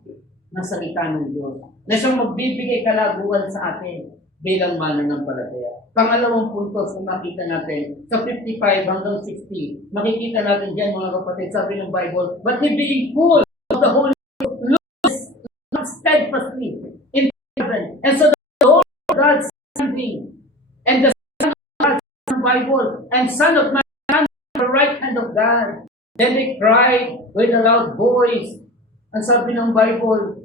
ng salita ng Diyos na siyang magbibigay kalaguan sa atin bilang mananampalataya. Pangalawang punto kung makita natin, sa 55 hanggang 60, makikita natin dyan mga kapatid, sabi ng Bible, but he being full of the Holy Ghost, looks steadfastly in heaven. And so the Lord God standing, and the Son of God, the Bible, and Son of Man, on the right hand of God. Then they cried with a loud voice. Ang sabi ng Bible,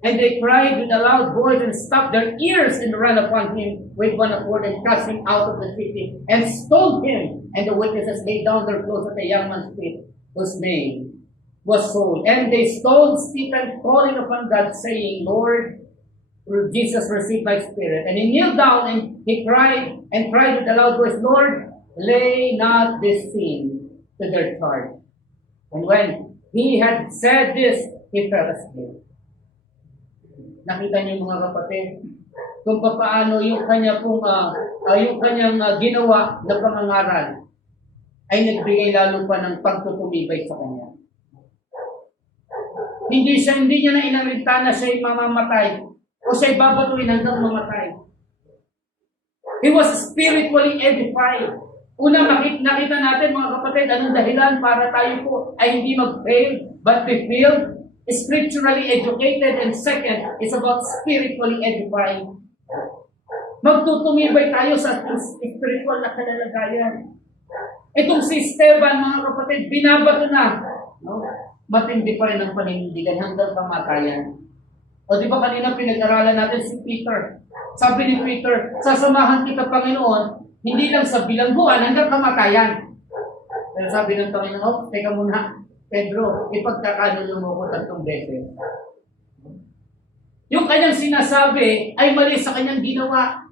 and they cried with a loud voice and stopped their ears and ran upon him with one accord and cast him out of the city and stoned him. And the witnesses laid down their clothes at the young man's feet, whose name was Saul. And they stoned Stephen, calling upon God, saying, Lord, Jesus, receive my spirit. And he kneeled down and he cried with a loud voice, Lord, lay not this sin to their charge. And when he had said this, he fell asleep. Nakita niyo mga kapatid, kung paano yung kanya pong ginawa na pangangaral ay nagbigay lalo pa ng pagtutumibay sa kanya. Hindi niya na inarinta na siya'y mamamatay o siya'y babatuin hanggang mamatay. He was spiritually edified. Una, nakita natin mga kapatid, anong dahilan para tayo po ay hindi mag-fail but be filled, scripturally educated, and second is about spiritually edifying. Magtutumibay tayo sa spiritual na kalalagayan. Itong si Esteban, mga kapatid, binabato na. No? Matindi pa rin ang paninindigan hanggang kamatayan. O di ba kanina pinag-aralan natin si Peter? Sabi ni Peter, sasamahan kita Panginoon, hindi lang sa bilangguan hanggang kamatayan. Pero sabi ng Panginoon, teka muna, Pedro, ipagkakanulo mo ko 3 beses. Yung kanyang sinasabi ay mali sa kanyang ginawa.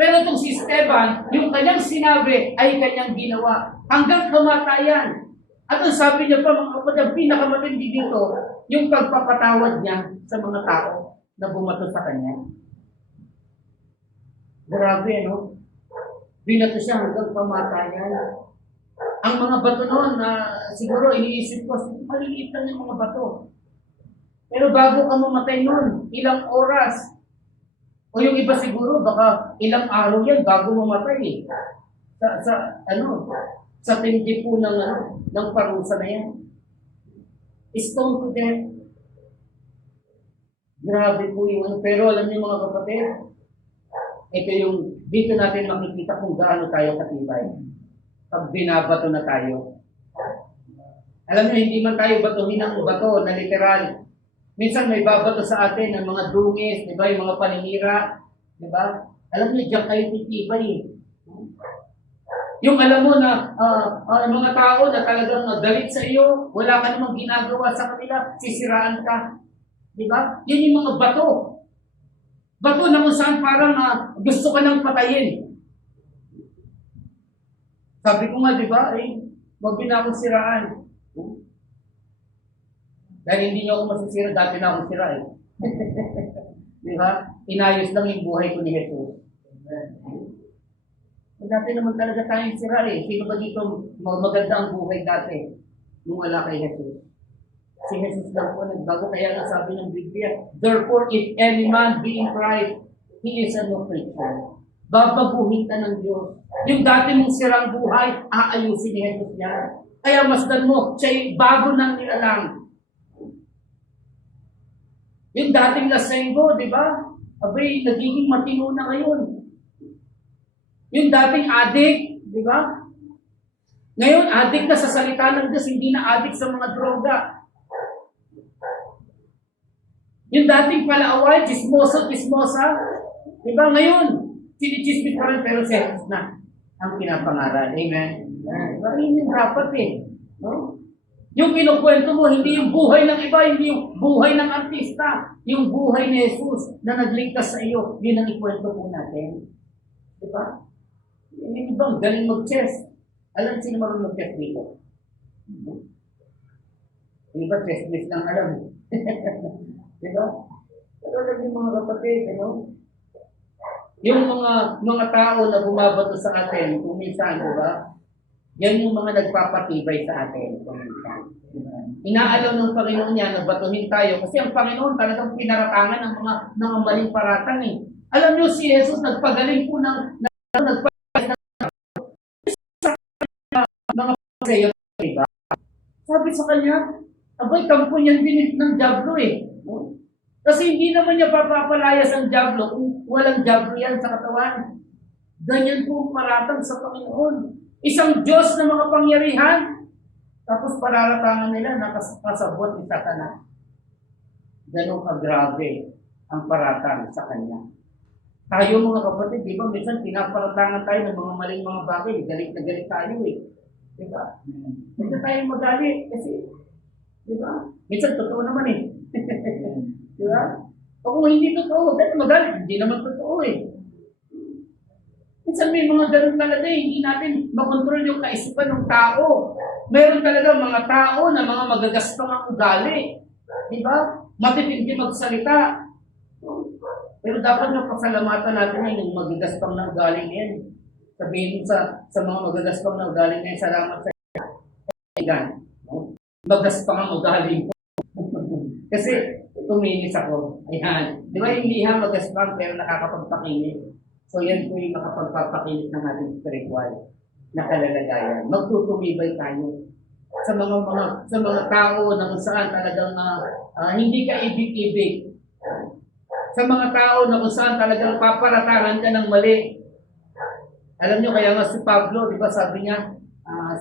Pero itong si Esteban, yung kanyang sinabi ay kanyang ginawa. Hanggang kamatayan. At ang sabi niya pa, mga kapatid, ang pinakamatindi dito, yung pagpapatawad niya sa mga tao na bumato sa kanya. Grabe, no? Binato siya hanggang kamatayan. Ang mga bato noon, siguro iniisip ko, maliliit lang yung mga bato. Pero bago ka mamatay noon, ilang oras, o yung iba siguro, baka ilang araw yan bago mamatay eh. Sa tindi po ng parusa na yan. Stone to death. Grabe po yung pero alam niyo mga kapatid, ito yung, dito natin makikita kung gaano tayo katibay. Pag binabato na tayo. Alam niyo, hindi man tayo batuhin ng bato na literal. Minsan may babato sa atin ng mga dungis, di ba, yung mga paninira, di ba? Alam niyo, diyan kayo titibay. Yung alam mo na mga tao na talagang galit sa iyo, wala ka namang ginagawa sa kanila, sisiraan ka. Di ba? Yan yung mga bato. Bato na kung saan parang gusto ka nang patayin. Sabi ko nga, di ba, wag din akong siraan. Dahil hindi niyo ako masisira, dati na akong sira eh. Di ba? Inayos lang yung buhay ko ni Jesus. Dati naman talaga tayong sira eh. Sino ba dito maganda ang buhay dati nung wala kay Jesus? Si Jesus lang po nagbago. Kaya nga sabi ng Biblia, therefore, if any man be in Christ, he is a new creature. Babaguhin ka ng Diyos. Yung dati mong sirang buhay, aayusin ni Jesus niya. Kaya masdan mo, siya'y bago ng nilalang. Yung dating lasenggo, di ba? Abay, nagiging matino na ngayon. Yung dating adik, di ba? Ngayon, adik na sa salita ng Diyos, hindi na adik sa mga droga. Yung dating palaaway, chismoso, chismosa, di ba? Ngayon, sinichismis pa rin, pero si Jesus na ang pinapangaral. Amen? Diba? Yun yung dapat no? Yung kinukwento mo, hindi yung buhay ng iba, hindi yung buhay ng artista. Yung buhay ni Jesus na nagligtas sa iyo, yun ang ikwento po natin. Diba? Yung ibang galing mag-chess. Alam sino marunong mag-chess dito? Yung iba, chess lang alam. Diba? Pero alam yung mga kapatid, yung mga tao na bumabato sa atin, kung minsan, diba? Yan yung mga nagpapatibay sa atin. Inaalaw ng Panginoon niya na batuhin tayo kasi ang Panginoon talagang pinaratangan ng mga maling paratang Alam niyo si Jesus nagpagaling po ng mga pasayo, diba? Sabi sa kanya, abay, kampo niyan binit ng Diablo Kasi hindi naman niya papapalayas ang Diablo kung walang Diablo yan sa katawan. Ganyan po ang paratang sa Panginoon. Isang Diyos na mga pangyarihan, tapos pararatangan nila na kasabot ni Satanas. Ganun kagrabe ang paratang sa Kanya. Tayo mga kapatid, di ba, minsan pinaparatangan tayo ng mga maling mga bagay, galit na galit tayo Di ba? Hindi tayo magalit kasi, di ba? Minsan totoo naman Di ba? O kung hindi totoo, dahil magalit, hindi naman totoo Minsan may mga ganun talaga hindi natin makontrol yung kaisipan ng tao. Meron talaga mga tao na mga magagaspang ang ugali. Di ba? Matipid din magsalita. Pero dapat na pasalamatan natin yung magagaspang na ugali niyan. Sabihin mo sa mga magagaspang na ugali niyan, salamat sa kaibigan. Magaspang ang ugali ko. Kasi tuminis ako. Ayan. Di ba yung liha magaspang pero nakakapagpakinis? So yan po yung makapagpapakinis ng ating spiritual na kalalagayan. Magtutumibay tayo sa mga tao na kung saan talagang hindi ka ibig-ibig. Sa mga tao na kung saan talagang paparatangan ka ng mali. Alam nyo, kaya nga si Pablo, di ba sabi niya,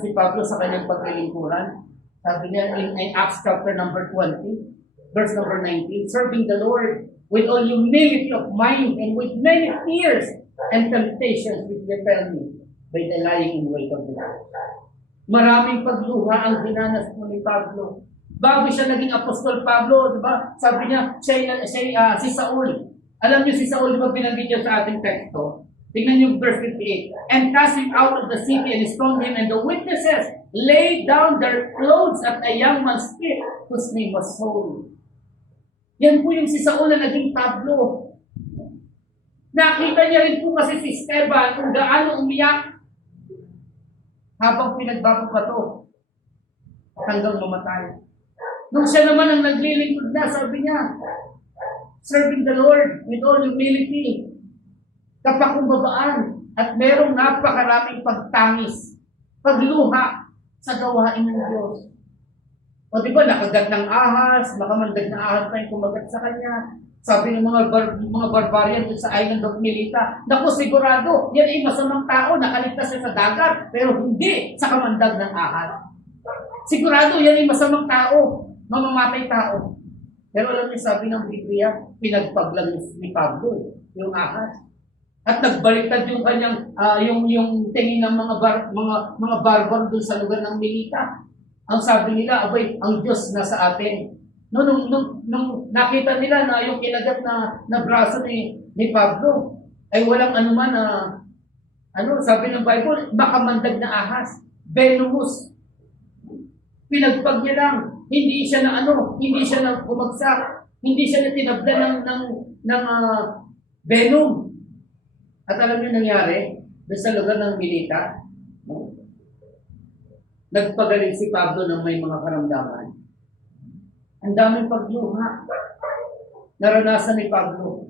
si Pablo sa kanyang paglilingkuran, sabi niya in Acts chapter number 20, verse number 19, serving the Lord with all humility of mind and with many tears and temptations which befell me by the lying in wait of the Lord. Maraming pagluha ang dinanas mo ni Pablo. Bago siya naging apostol Pablo, di ba? Sabi niya, si Saul. Alam niyo si Saul, di ba binanggit niya sa ating teksto? Tingnan niyo verse 58. And cast him out of the city and stoned him, and the witnesses laid down their clothes at a young man's feet, whose name was Saul. Yan po yung si Saul na naging Pablo. Nakita niya rin po kasi si Esteban kung gaano umiyak habang pinagbabato hanggang mamatay. Nung siya naman ang naglilingkod na, sabi niya, serving the Lord with all humility, kapakumbabaan, at merong napakaraming pagtangis, pagluha sa gawain ng Diyos. O di ba, nakagat ng ahas, makamandag na ahas pa yung kumagat sa kanya. Sabi ng mga barbarian sa island of Melita, naku, sigurado, yan ay masamang tao, nakaligtas siya sa dagat, pero hindi sa kamandag ng ahas. Sigurado, yan ay masamang tao, mamamatay tao. Pero alam niyo, sabi ng Biblia, pinagpaglang ni Pablo, yung ahas. At nagbaliktad yung kanyang, yung tingin ng mga barbar dun sa lugar ng Melita. Ang sabi nila, abay, ang Diyos na sa atin. Nung nakita nila na yung kinagat na braso ni Pablo, ay walang anuman na, sabi ng Bible, makamandag na ahas, venomous. Pinagpag niya lang, hindi siya na bumagsak, hindi siya na tinabla ng venom. At alam niyo nangyari, doon sa lugar ng Melita, nagpagaling si Pablo ng may mga karamdaman. Ang daming pagluha naranasan ni Pablo.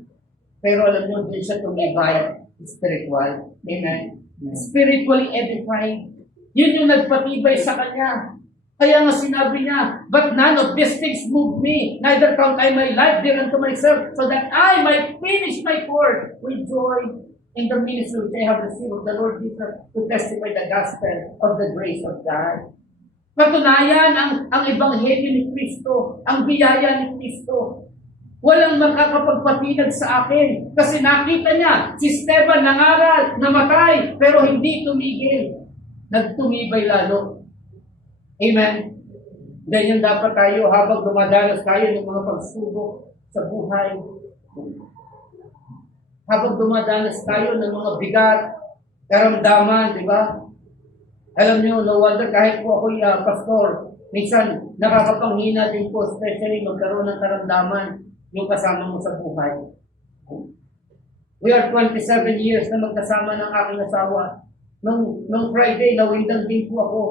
Pero alam nyo, doon siya tumibay spiritual. Amen? Spiritually edified. Yun yung nagpatibay sa kanya. Kaya nga sinabi niya, but none of these things move me, neither count I my life dear unto myself, so that I might finish my course with joy in the ministry which I have received of the Lord Jesus to testify the gospel of the grace of God. Patunayan ang ebanghelyo ni Kristo, ang biyaya ni Kristo. Walang makakapagpatinag sa akin kasi nakita niya, si Esteban nangaral, namatay, pero hindi tumigil. Nagtumibay lalo. Amen. Ganyan dapat tayo habang dumadalos tayo ng mga pagsubok sa buhay. Habang dumadalas tayo ng mga bigat, karamdaman, di ba? Alam niyo, no wonder kahit po ako'y pastor, minsan nakakapanghina din po, especially magkaroon ng karamdaman yung kasama mo sa buhay. We are 27 years na magkasama ng aking asawa. Nung Friday, nawindang din po ako.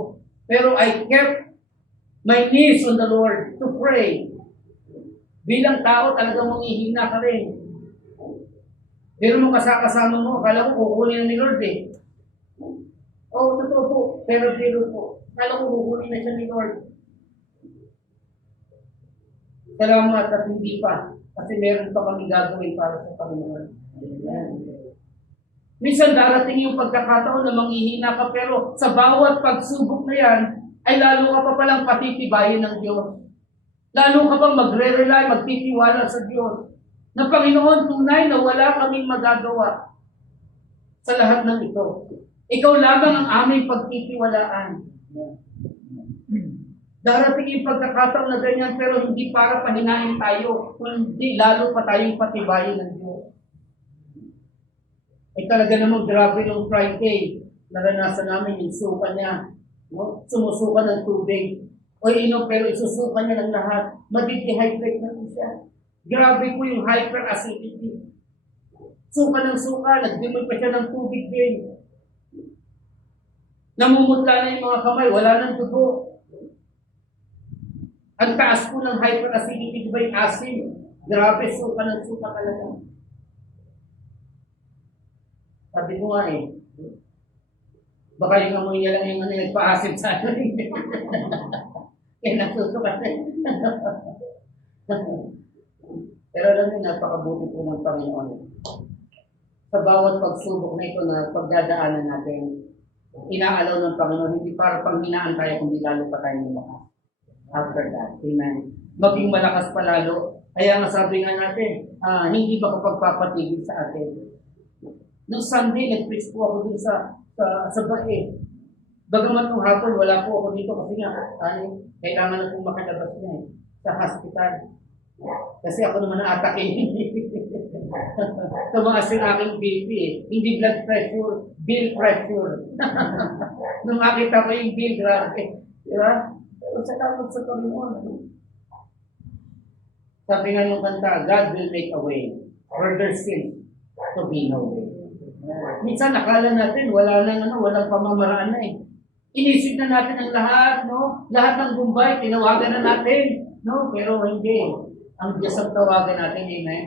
Pero I kept my knees on the Lord to pray. Bilang tao, talagang manghihina ka rin. Pero nung kasama mo, akala ko kukunin ni Lord eh. Oo, totoo po. Pero po. Akala ko kukunin na siya ni Lord. Salamat at hindi pa. Kasi meron pa kami gagawin para sa Panginoon. Amen. Minsan darating yung pagkakataon na manghihina ka, pero sa bawat pagsubok na yan, ay lalo ka pa palang patitibayin ng Diyos. Lalo ka pang magre-rely, magtitiwala sa Diyos. Na Panginoon, tunay na wala kaming magagawa sa lahat ng ito. Ikaw lamang ang aming pagtitiwalaan. Darating yung pagkakataon na ganyan, pero hindi para pahinahin tayo, kundi lalo pa tayong patibayin ng Diyos. Ay talaga namang grabe yung Friday. Naranasan namin yung suka niya. No? Sumusuka ng tubig. O pero isusuka niya ng lahat. Madidehydrate na siya. Grabe po yung hyperacidity. Suka ng suka, nagdimoy pa siya ng tubig din. Namumutla na yung mga kamay, wala nang dugo. Ang taas po ng hyperacidity, di ba yung asin? Grabe, suka ng suka talaga. Sabi ko nga eh, baka yung amoy niya lang yung nagpa-acid sa akin. Kaya nasusukat na. Pero alam niyo, napakabuti po ng Panginoon. Sa bawat pagsubok na ito na pagdadaanan natin, inaalaw ng Panginoon, hindi para panghinaan tayo, kundi lalo pa tayo lumakas. After that, amen. Maging malakas pa lalo. Kaya nga sabi nga natin, hindi ba kapag papatigil sa atin? Noong Sunday, nag-preach po ako dun sa bae. Bagamat nung hapon, wala po ako dito kasi nga, kailangan na pong makalabas niya sa hospital. Kasi ako naman na-atakin. Tumaas yung aking BP Hindi blood pressure, bill pressure. Nung makita ko yung bill, grabe. Diba? Pero salamat sa Panginoon. Sabi nga yung kanta, God will make a way where there seems to be no way. Minsan nakala natin walang pamamaraan na eh. Inisip na natin ang lahat, no? Lahat ng Bombay, tinawagan na natin, no? Pero hindi. Ang Diyos ang tawagan natin, amen?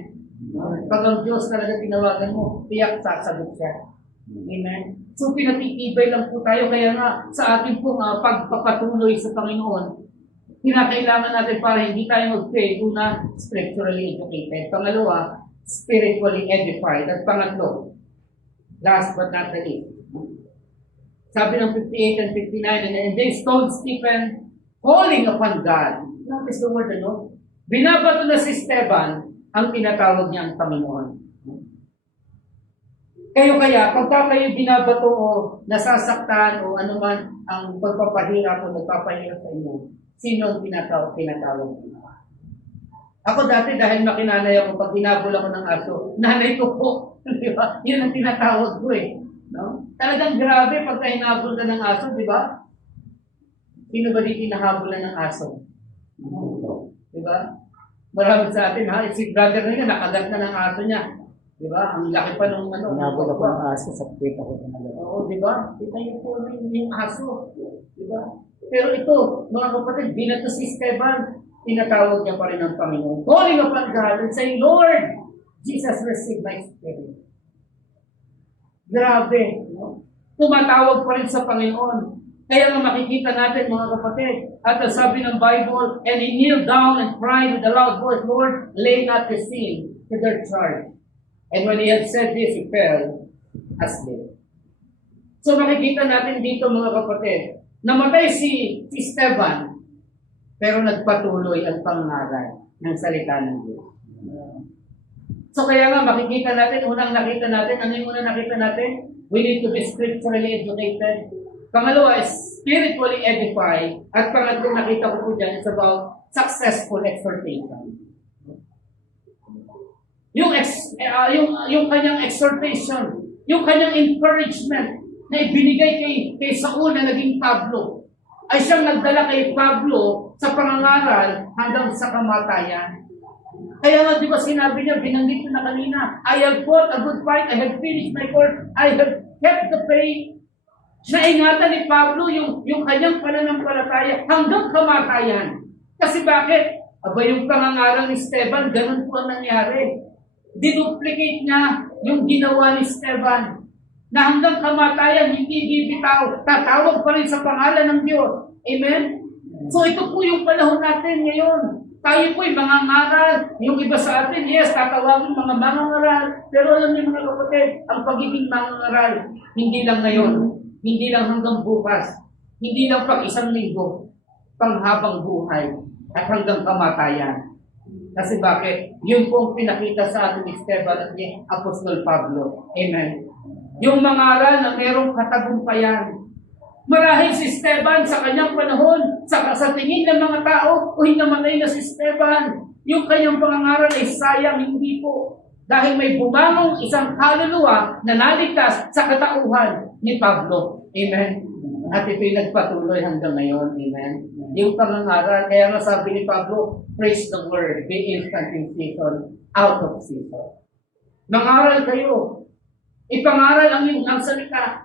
Pag ang Diyos talaga tinawagan mo, tiyak sasagot siya. Amen? So pinatitibay lang po tayo, kaya nga sa ating pong pagpapatuloy sa Panginoon, kinakailangan natin para hindi tayo mag-fail, una, spiritually educated. Pangalawa, spiritually edified. At pangatlo, last but not the least. Sabi ng 58 and 59, and they stoned Stephen, calling upon God. Notice the word, ano? Binabato na si Esteban, ang tinatawag niya ang Panginoon. Kayo kaya, pagka kayo binabato o nasasaktan o anuman ang pagpapahirap o nagpapahirap sa inyo, sino ang tinatawag niyo? Ako dati dahil makinanay ako, pag binabol ako ng aso, nanay ko po. Di ba? Yun ang tinatawag ko eh. No? Talagang grabe pag hinabol ka ng aso, di ba? Sino ba dito nahabolan ng aso? Di ba? Marami sa atin, si brother na nakagat na ng aso niya. Di ba? Ang laki pa ng Hinabol ako ng aso, sakit ako ng aso. Oo, di ba? Kita niyo po yung aso. Di ba? Pero ito, mga kapatid, binato si Esteban, tinatawag niya pa rin ang Panginoon. Calling upon God and saying, Lord, Jesus received my spirit. Grabe, no? Tumatawag pa rin sa Panginoon. Kaya nga makikita natin mga kapatid, at sabi ng Bible, and he kneeled down and cried with a loud voice, Lord, lay not the sin to their charge. And when he had said this, he fell asleep. So makikita natin dito mga kapatid, namatay si Esteban, pero nagpatuloy ang pangaral ng salita ng Diyos. So kaya nga makikita natin, unang nakita natin, ano yung unang nakita natin? We need to be scripturally educated. Pangalawa is spiritually edified. At pangatlo nakita ko po dyan is about successful exhortation. Yung kanyang exhortation, yung kanyang encouragement na ibinigay kay Saul na naging Pablo, ay siyang nagdala kay Pablo sa pangangaral hanggang sa kamatayan. Kaya nga, di ba sinabi niya, binanggit ko na kanina, I have fought a good fight, I have finished my course, I have kept the faith. Naingatan ni Pablo yung kanyang pananampalataya hanggang kamatayan. Kasi bakit? Aba, yung pangangaral ni Esteban, ganun po ang nangyari. Dinuplicate niya yung ginawa ni Esteban na hanggang kamatayan, hindi bibitaw, tatawag pa rin sa pangalan ng Diyos. Amen? So ito po yung panahon natin ngayon. Tayo po'y mangangaral. Yung iba sa atin, yes, tatawagin mga mangangaral. Pero alam niyo mga kapatid, ang pagiging mangangaral, hindi lang ngayon, hindi lang hanggang bukas, hindi lang pag isang linggo, panghabang buhay, at hanggang kamatayan. Kasi bakit? Yun po ang pinakita sa atin ni Esteban at ni Apostol Pablo. Amen. Yung mangaral na merong katagumpayan. Marahil si Esteban sa kanyang panahon, sa tingin ng mga tao, uy, namatay na si Esteban. Yung kanyang pangangaral ay sayang, hindi po. Dahil may bumangong isang kaluluwa na naligtas sa katauhan ni Pablo. Amen. At ito'y nagpatuloy hanggang ngayon. Amen. Yung pangangaral, kaya nga sabi ni Pablo, praise the word, be instant in season, out of season. Mangaral kayo. Ipangaral ang salita.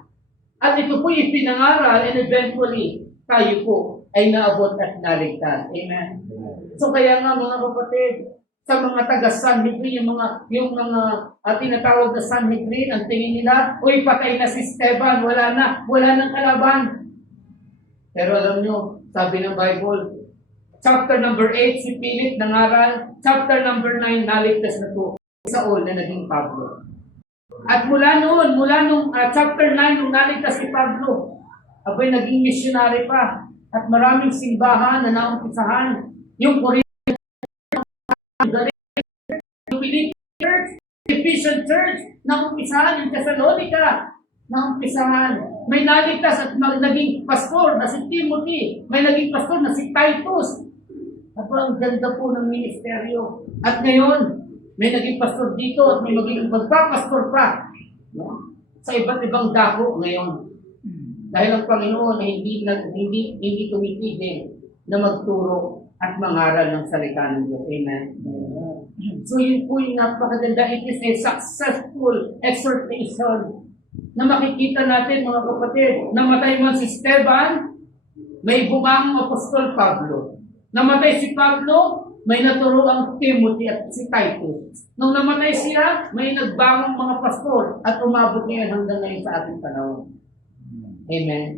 At ito po ipinangaral and eventually tayo po ay naabot at naligtas. Amen. So kaya nga mga kapatid, sa mga taga Sanhedrin, yung mga tinatawag na Sanhedrin, ang tingin nila, uy, patay na si Esteban, wala nang kalaban. Pero alam nyo, sabi ng Bible, chapter number 8, si Philip nangaral, chapter number 9, naligtas na po si Saul na naging Pablo. At mula nung chapter 9, nung naligtas si Pablo, abay naging missionary pa. At maraming simbahan na naumpisahan. Yung Corinthian, yung Philippian Church, Ephesian Church, naumpisahan. Yung Thessalonica, naumpisahan. May naligtas at naging pastor na si Timothy. May naging pastor na si Titus. At ang ganda po ng ministeryo. At ngayon, may naging pastor dito at may magiging magpapastor pa. No? Sa iba't ibang dako ngayon. Dahil ang Panginoon ay hindi tumitigil na magturo at mangaral ng salita ng Diyos. Amen. So yun po yung napakaganda. It is a successful exhortation na makikita natin mga kapatid. Namatay man si Esteban, may bumangang apostol Pablo. Namatay si Pablo, may naturo ang Timothy at si Titus. Nung namatay siya, may nagbangong mga pastor at umabot ngayon hanggang ngayon sa ating panahon. Amen.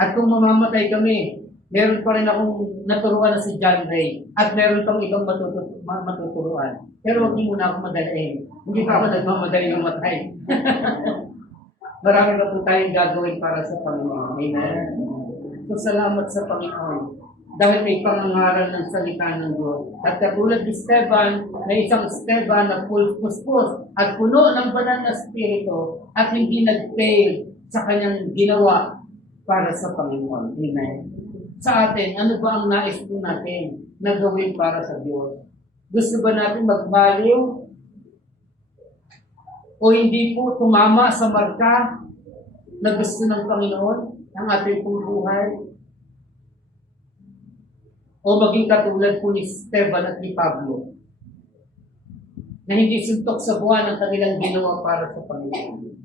At kung mamamatay kami, meron pa rin akong naturuan na si John Ray at meron pang ibang matuturuan. Pero huwag niyo muna akong madalain. Hindi pa ako nagmamadali ng matay. Marami na po tayong gagawin para sa Panginoon. Amen. So salamat sa Panginoon. Dahil may pangangaral ng salita ng Diyos. At katulad ni Esteban, may isang Esteban na puspos at puno ng banal na spirito at hindi nag-fail sa kanyang ginawa para sa Panginoon. Amen. Sa atin, ano ba ang nais po natin na gawin para sa Diyos? Gusto ba natin magbaliw? O hindi po tumama sa marka na gusto ng Panginoon ang ating pong buhay? O maging katulad po ni Esteban at ni Pablo na hindi suntok sa buwan ang kanilang ginawa para sa Panginoon.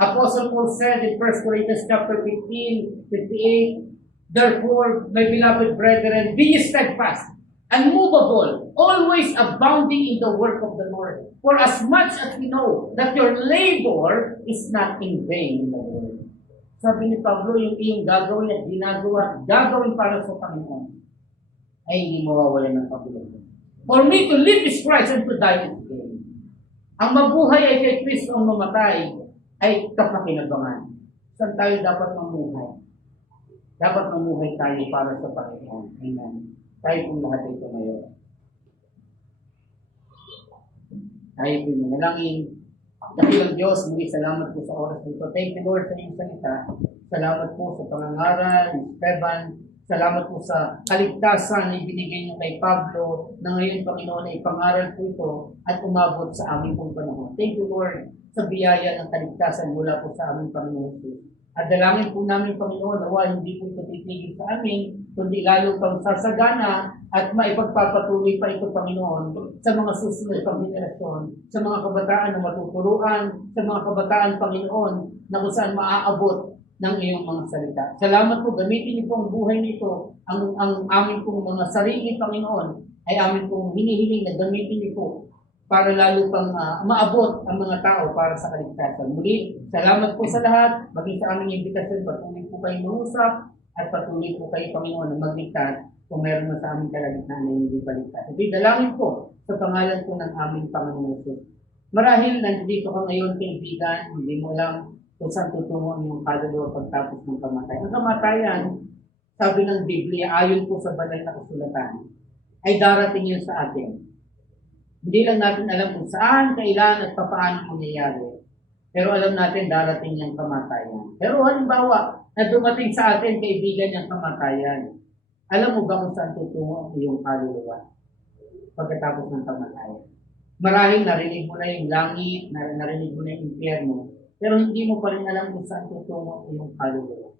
Apostle Paul said in 1 Corinthians chapter 15, 58, therefore, my beloved brethren, be ye steadfast, unmovable, always abounding in the work of the Lord. For as much as we know that your labor is not in vain in the Lord. Sabi ni Pablo, yung iyong gagawin at gagawin para sa Panginoon, ay hindi mawawalan ng pagulong. For me to live is Christ and to die is gain. Ang mabuhay ay kay Kristo, ang mamatay ay kapakinabangan. Saan tayo dapat mamuhay? Dapat mamuhay tayo para sa Panginoon. Amen. Tayo pong lahat ay tumayo. Tayo po manalangin. Dakilang Diyos, muli salamat po sa oras nito. Thank you, Lord, sa iyong salita. Salamat po sa pangangaral, Esteban. Salamat po sa kaligtasan na ibinigay niyo kay Pablo na ngayon, Panginoon, ay pangaral po ito at umabot sa aming pong panahon. Thank you, Lord, sa biyaya ng kaligtasan mula po sa aming Panginoon. At dalangin po namin, Panginoon, nawa hindi po ito titigil sa amin, kundi lalo pang sasagana at maipagpapatuloy pa ito, Panginoon, sa mga susunod pang henerasyon, sa mga kabataan na matuturuan, sa mga kabataan, Panginoon, na kung saan maaabot ng iyong mga salita. Salamat po, gamitin niyo po ang buhay nito, ang aming pong mga sarili, Panginoon, ay amin pong hinihiling na gamitin niyo po para lalo pang maabot ang mga tao para sa kaligtasan. Muli, salamat po sa lahat, maging sa aming imbitasyon, patuloy po kayo mausap, at patuloy po kayo, Panginoon, na magligtas kung meron na sa aming kalagitnaan na hindi paligtas. At dalangin po sa pangalan po ng aming Panginoon Jesus. Marahil nandito ka ngayon, kaibigan, hindi mo alam kung saan tutungo ang iyong kaluluwa pagtapos ng kamatayan. Ang kamatayan, sabi ng Biblia, ayon po sa banal na kasulatan, ay darating yun sa atin. Hindi lang natin alam kung saan, kailan at paano mangyayari. Pero alam natin darating yung kamatayan. Pero halimbawa, na dumating sa atin, kaibigan, yung kamatayan. Alam mo ba kung saan tutungo ang iyong kaluluwa pagkatapos ng kamatayan? Marahil narinig mo na yung langit, narinig mo na yung impyerno, pero hindi mo pa rin alam kung saan tutungo ang iyong kaluluwa.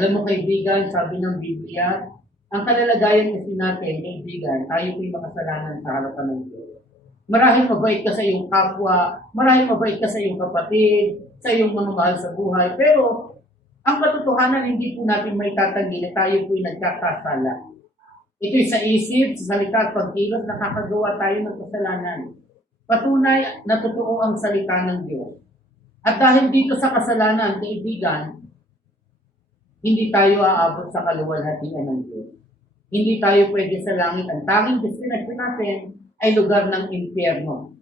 Alam mo, kaibigan, sabi ng Biblia, ang kalalagayan kasi natin, kaibigan, tayo po'y makasalanan sa harapan ng Diyos. Marahil mabait ka sa iyong kapwa, marahil mabait ka sa iyong kapatid, sa iyong mga mahal sa buhay, pero ang katotohanan, hindi po natin may tatanggi na tayo po'y nagkakasala. Ito'y sa isip, sa salita at pagkilos, nakakagawa tayo ng kasalanan. Patunay na totoo ang salita ng Diyos. At dahil dito sa kasalanan, kaibigan, hindi tayo aabot sa kaluwalhatian ng Diyos. Hindi tayo pwede sa langit. Ang tanging destinasyon natin ay lugar ng impyerno.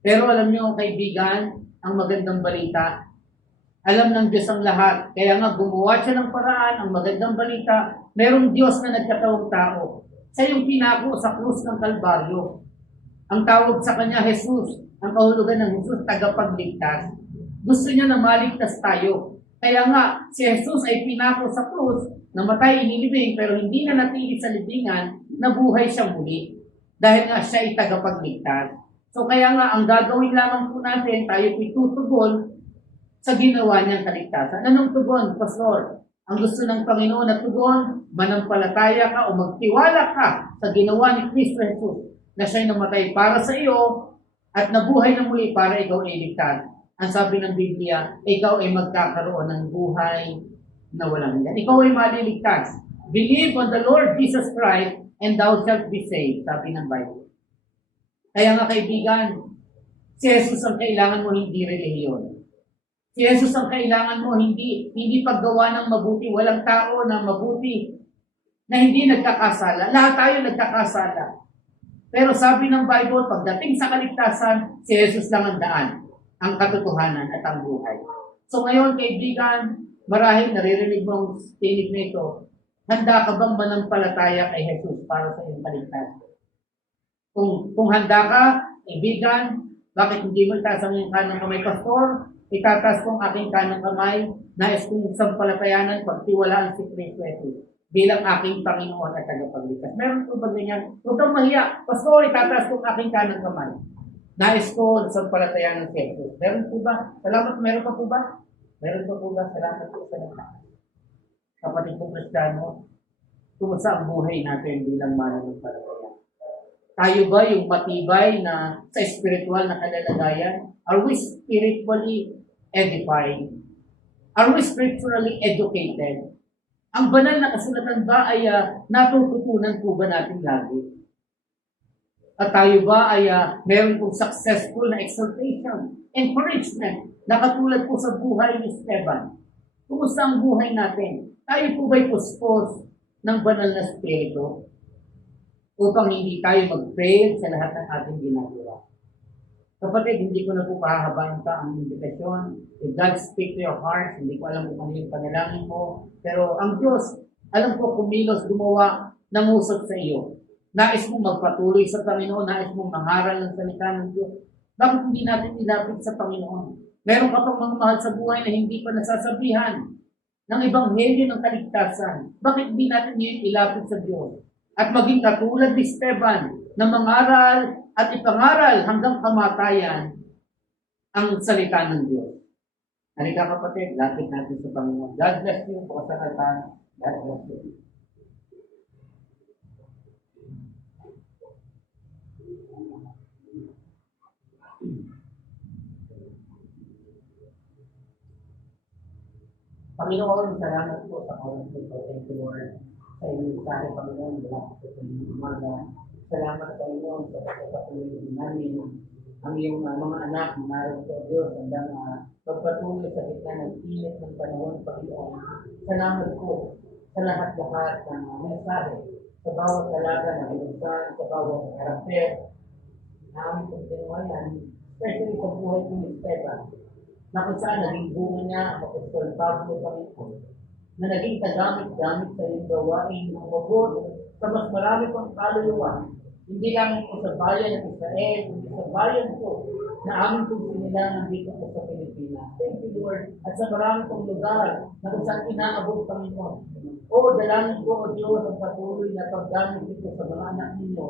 Pero alam niyo, kaibigan, ang magandang balita, alam ng Diyos ang lahat. Kaya nga gumawa siya ng paraan, ang magandang balita, merong Diyos na nagkatawang tao. Sa yung pinako sa krus ng Kalbaryo. Ang tawag sa kanya, Jesus. Ang kahulugan ng Jesus, tagapagligtas. Gusto niya na maligtas tayo. Kaya nga, si Jesus ay pinako sa krus, namatay inilibing, pero hindi na natili sa libingan, nabuhay siya muli. Dahil nga siya ay tagapagligtas. So kaya nga, ang gagawin lamang po natin, tayo po'y tutugon sa ginawa niyang kaligtasan. Anong tugon, Pastor? Ang gusto ng Panginoon na tugon, manampalataya ka o magtiwala ka sa ginawa ni Kristo Jesus na siya'y namatay para sa iyo at nabuhay na muli para ikaw ay ligtas. Ang sabi ng Biblia, ikaw ay magkakaroon ng buhay na walang hanggan. Ikaw ay maliligtas. Believe on the Lord Jesus Christ and thou shalt be saved, sabi ng Bible. Kaya nga kaibigan, si Jesus ang kailangan mo, hindi relihiyon. Si Jesus ang kailangan mo, hindi paggawa ng mabuti. Walang tao na mabuti na hindi nagkakasala. Lahat tayo nagkakasala. Pero sabi ng Bible, pagdating sa kaligtasan, si Jesus lang ang daan, ang katotohanan at ang buhay. So ngayon, kaibigan, marahil naririnig mo ang tinig na ito, handa ka bang manampalataya kay Jesus para sa iyong kaligtasan? Kung handa ka, kaibigan, bakit hindi mo itaas ang iyong kanang kamay, Pastor? Itataas kong aking kanang kamay, nais kong sampalatayanan, pagtiwalaan si Kristo Jesus bilang aking Panginoon at tagapagligtas. Meron po ba ganyan? Huwag kang mahiya. Pastor, itataas kong aking kanang kamay. Nais ko sampalatayanan si Jesus. Meron po ba? Salamat, meron pa po ba? Meron pa po ba? Salamat po sa lahat. Kapatid kong Kristiyano, kumusta ang buhay natin bilang mananampalataya? Tayo ba yung matibay na sa spiritual na kalalagayan? Are we spiritually edified? Are we spiritually educated? Ang banal na kasulatan ba ay natututunan po ba natin lagi? At tayo ba ay meron pong successful na exhortation, encouragement, na katulad po sa buhay ni Esteban? Kumusta ang buhay natin? Tayo po ba'y puspos ng banal na spirito upang hindi tayo mag-fail sa lahat ng ating ginagawa? Kapatid, hindi ko na po pahahabaan pa ang invitation. If God speak to your heart, hindi ko alam kung ano yung panalangin mo. Pero ang Diyos, alam ko kumilos, gumawa ng usap sa iyo. Nais mong magpatuloy sa Panginoon, nais mong mangaral ng salita ng Diyos. Bakit hindi natin ilapit sa Panginoon? Meron ka pang mga mahal sa buhay na hindi pa nasasabihan ng ebanghelyo ng kaligtasan. Bakit hindi natin ngayon ilapit sa Diyos? At maging katulad ni Esteban na mangaral at ipangaral hanggang kamatayan ang salita ng Diyos. Halika kapatid, lapit natin sa Panginoon. God bless you. Pagkasalatan. God bless you. Panginoon, salamat po sa oras nito. Thank you, Lord. Sa inyong mensahe, Panginoon, salamat po sa inyong umaga. Salamat, Panginoon, sa pagpapatuloy namin ang iyong mga anak na naroon po, Diyos, hanggang pagpatuloy sa gitna ng init ng panahon, Panginoon. Salamat po sa lahat-lahat ng mensahe, sa bawat talaga na ilusan, sa bawat karakter na aming pong tinuhayan, especially sa buhay ko ni Esteban, na kung saan naging bunga niya ang Apostol Pablo, Panginoon, na naging kagamit-gamit sa iyong gawain ng mabot sa mas marami pang kaluluwa, hindi lang po sa bayan ng Israel, kundi sa bayan po na aming pong sinilangan dito po sa Pilipinas. Thank you, Lord. At sa marami pong lugar na kung saan inaabot, Panginoon. O, dalangin po, O Diyos, ang patuloy na paggamit dito sa mga anak ninyo.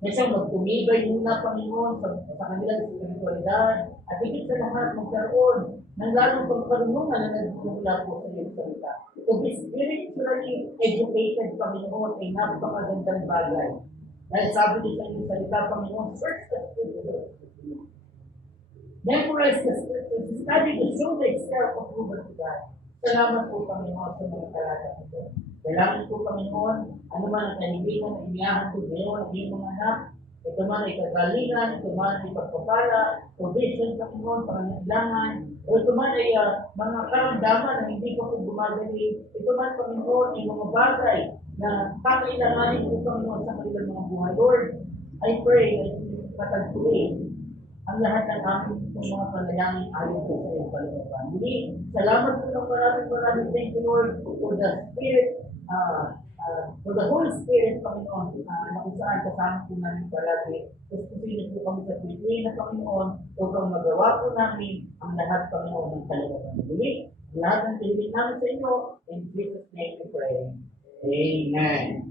Na siyang magtumibay muna, Panginoon, sa kanilang spiritualidad at higit sa lahat magkaroon ng lalong pagkarunungan na nagmumula po sa iyong salita. To be spiritually educated, Panginoon, ay napakagandang bagay. Dahil sabi niyo sa iyong salita, Panginoon, search the scriptures. Memorize the scriptures. Study to show thyself approval to God. Salamat po, Panginoon, sa mga talata ito. Dalangin po, Panginoon, ano man ang kahilingan na inihahandog ngayon ang iyong mga anak, ito man ay kagalingan, ito man ay pagpapala, provision, Panginoon, pangangailangan, o ito man ay mga karamdaman na hindi pa po gumagaling, ito man, Panginoon, ay mga bagay na kakailanganin po, Panginoon, sa kanilang mga buhay. Lord, I pray that you patagpuin ang lahat ng aming mga panalangin ayon po sa iyong kalooban. Muli, salamat po ng maraming. Thank you, Lord, for the Spirit, for the Holy Spirit, Panginoon, na kung saan kasama po namin palagi. Puspusinin po kami sa Pilipinas, Panginoon, upang magawa po namin ang lahat, Panginoon, ng kalooban. Muli, lahat ng piliin namin sa inyo, in Jesus' name we pray. Amen.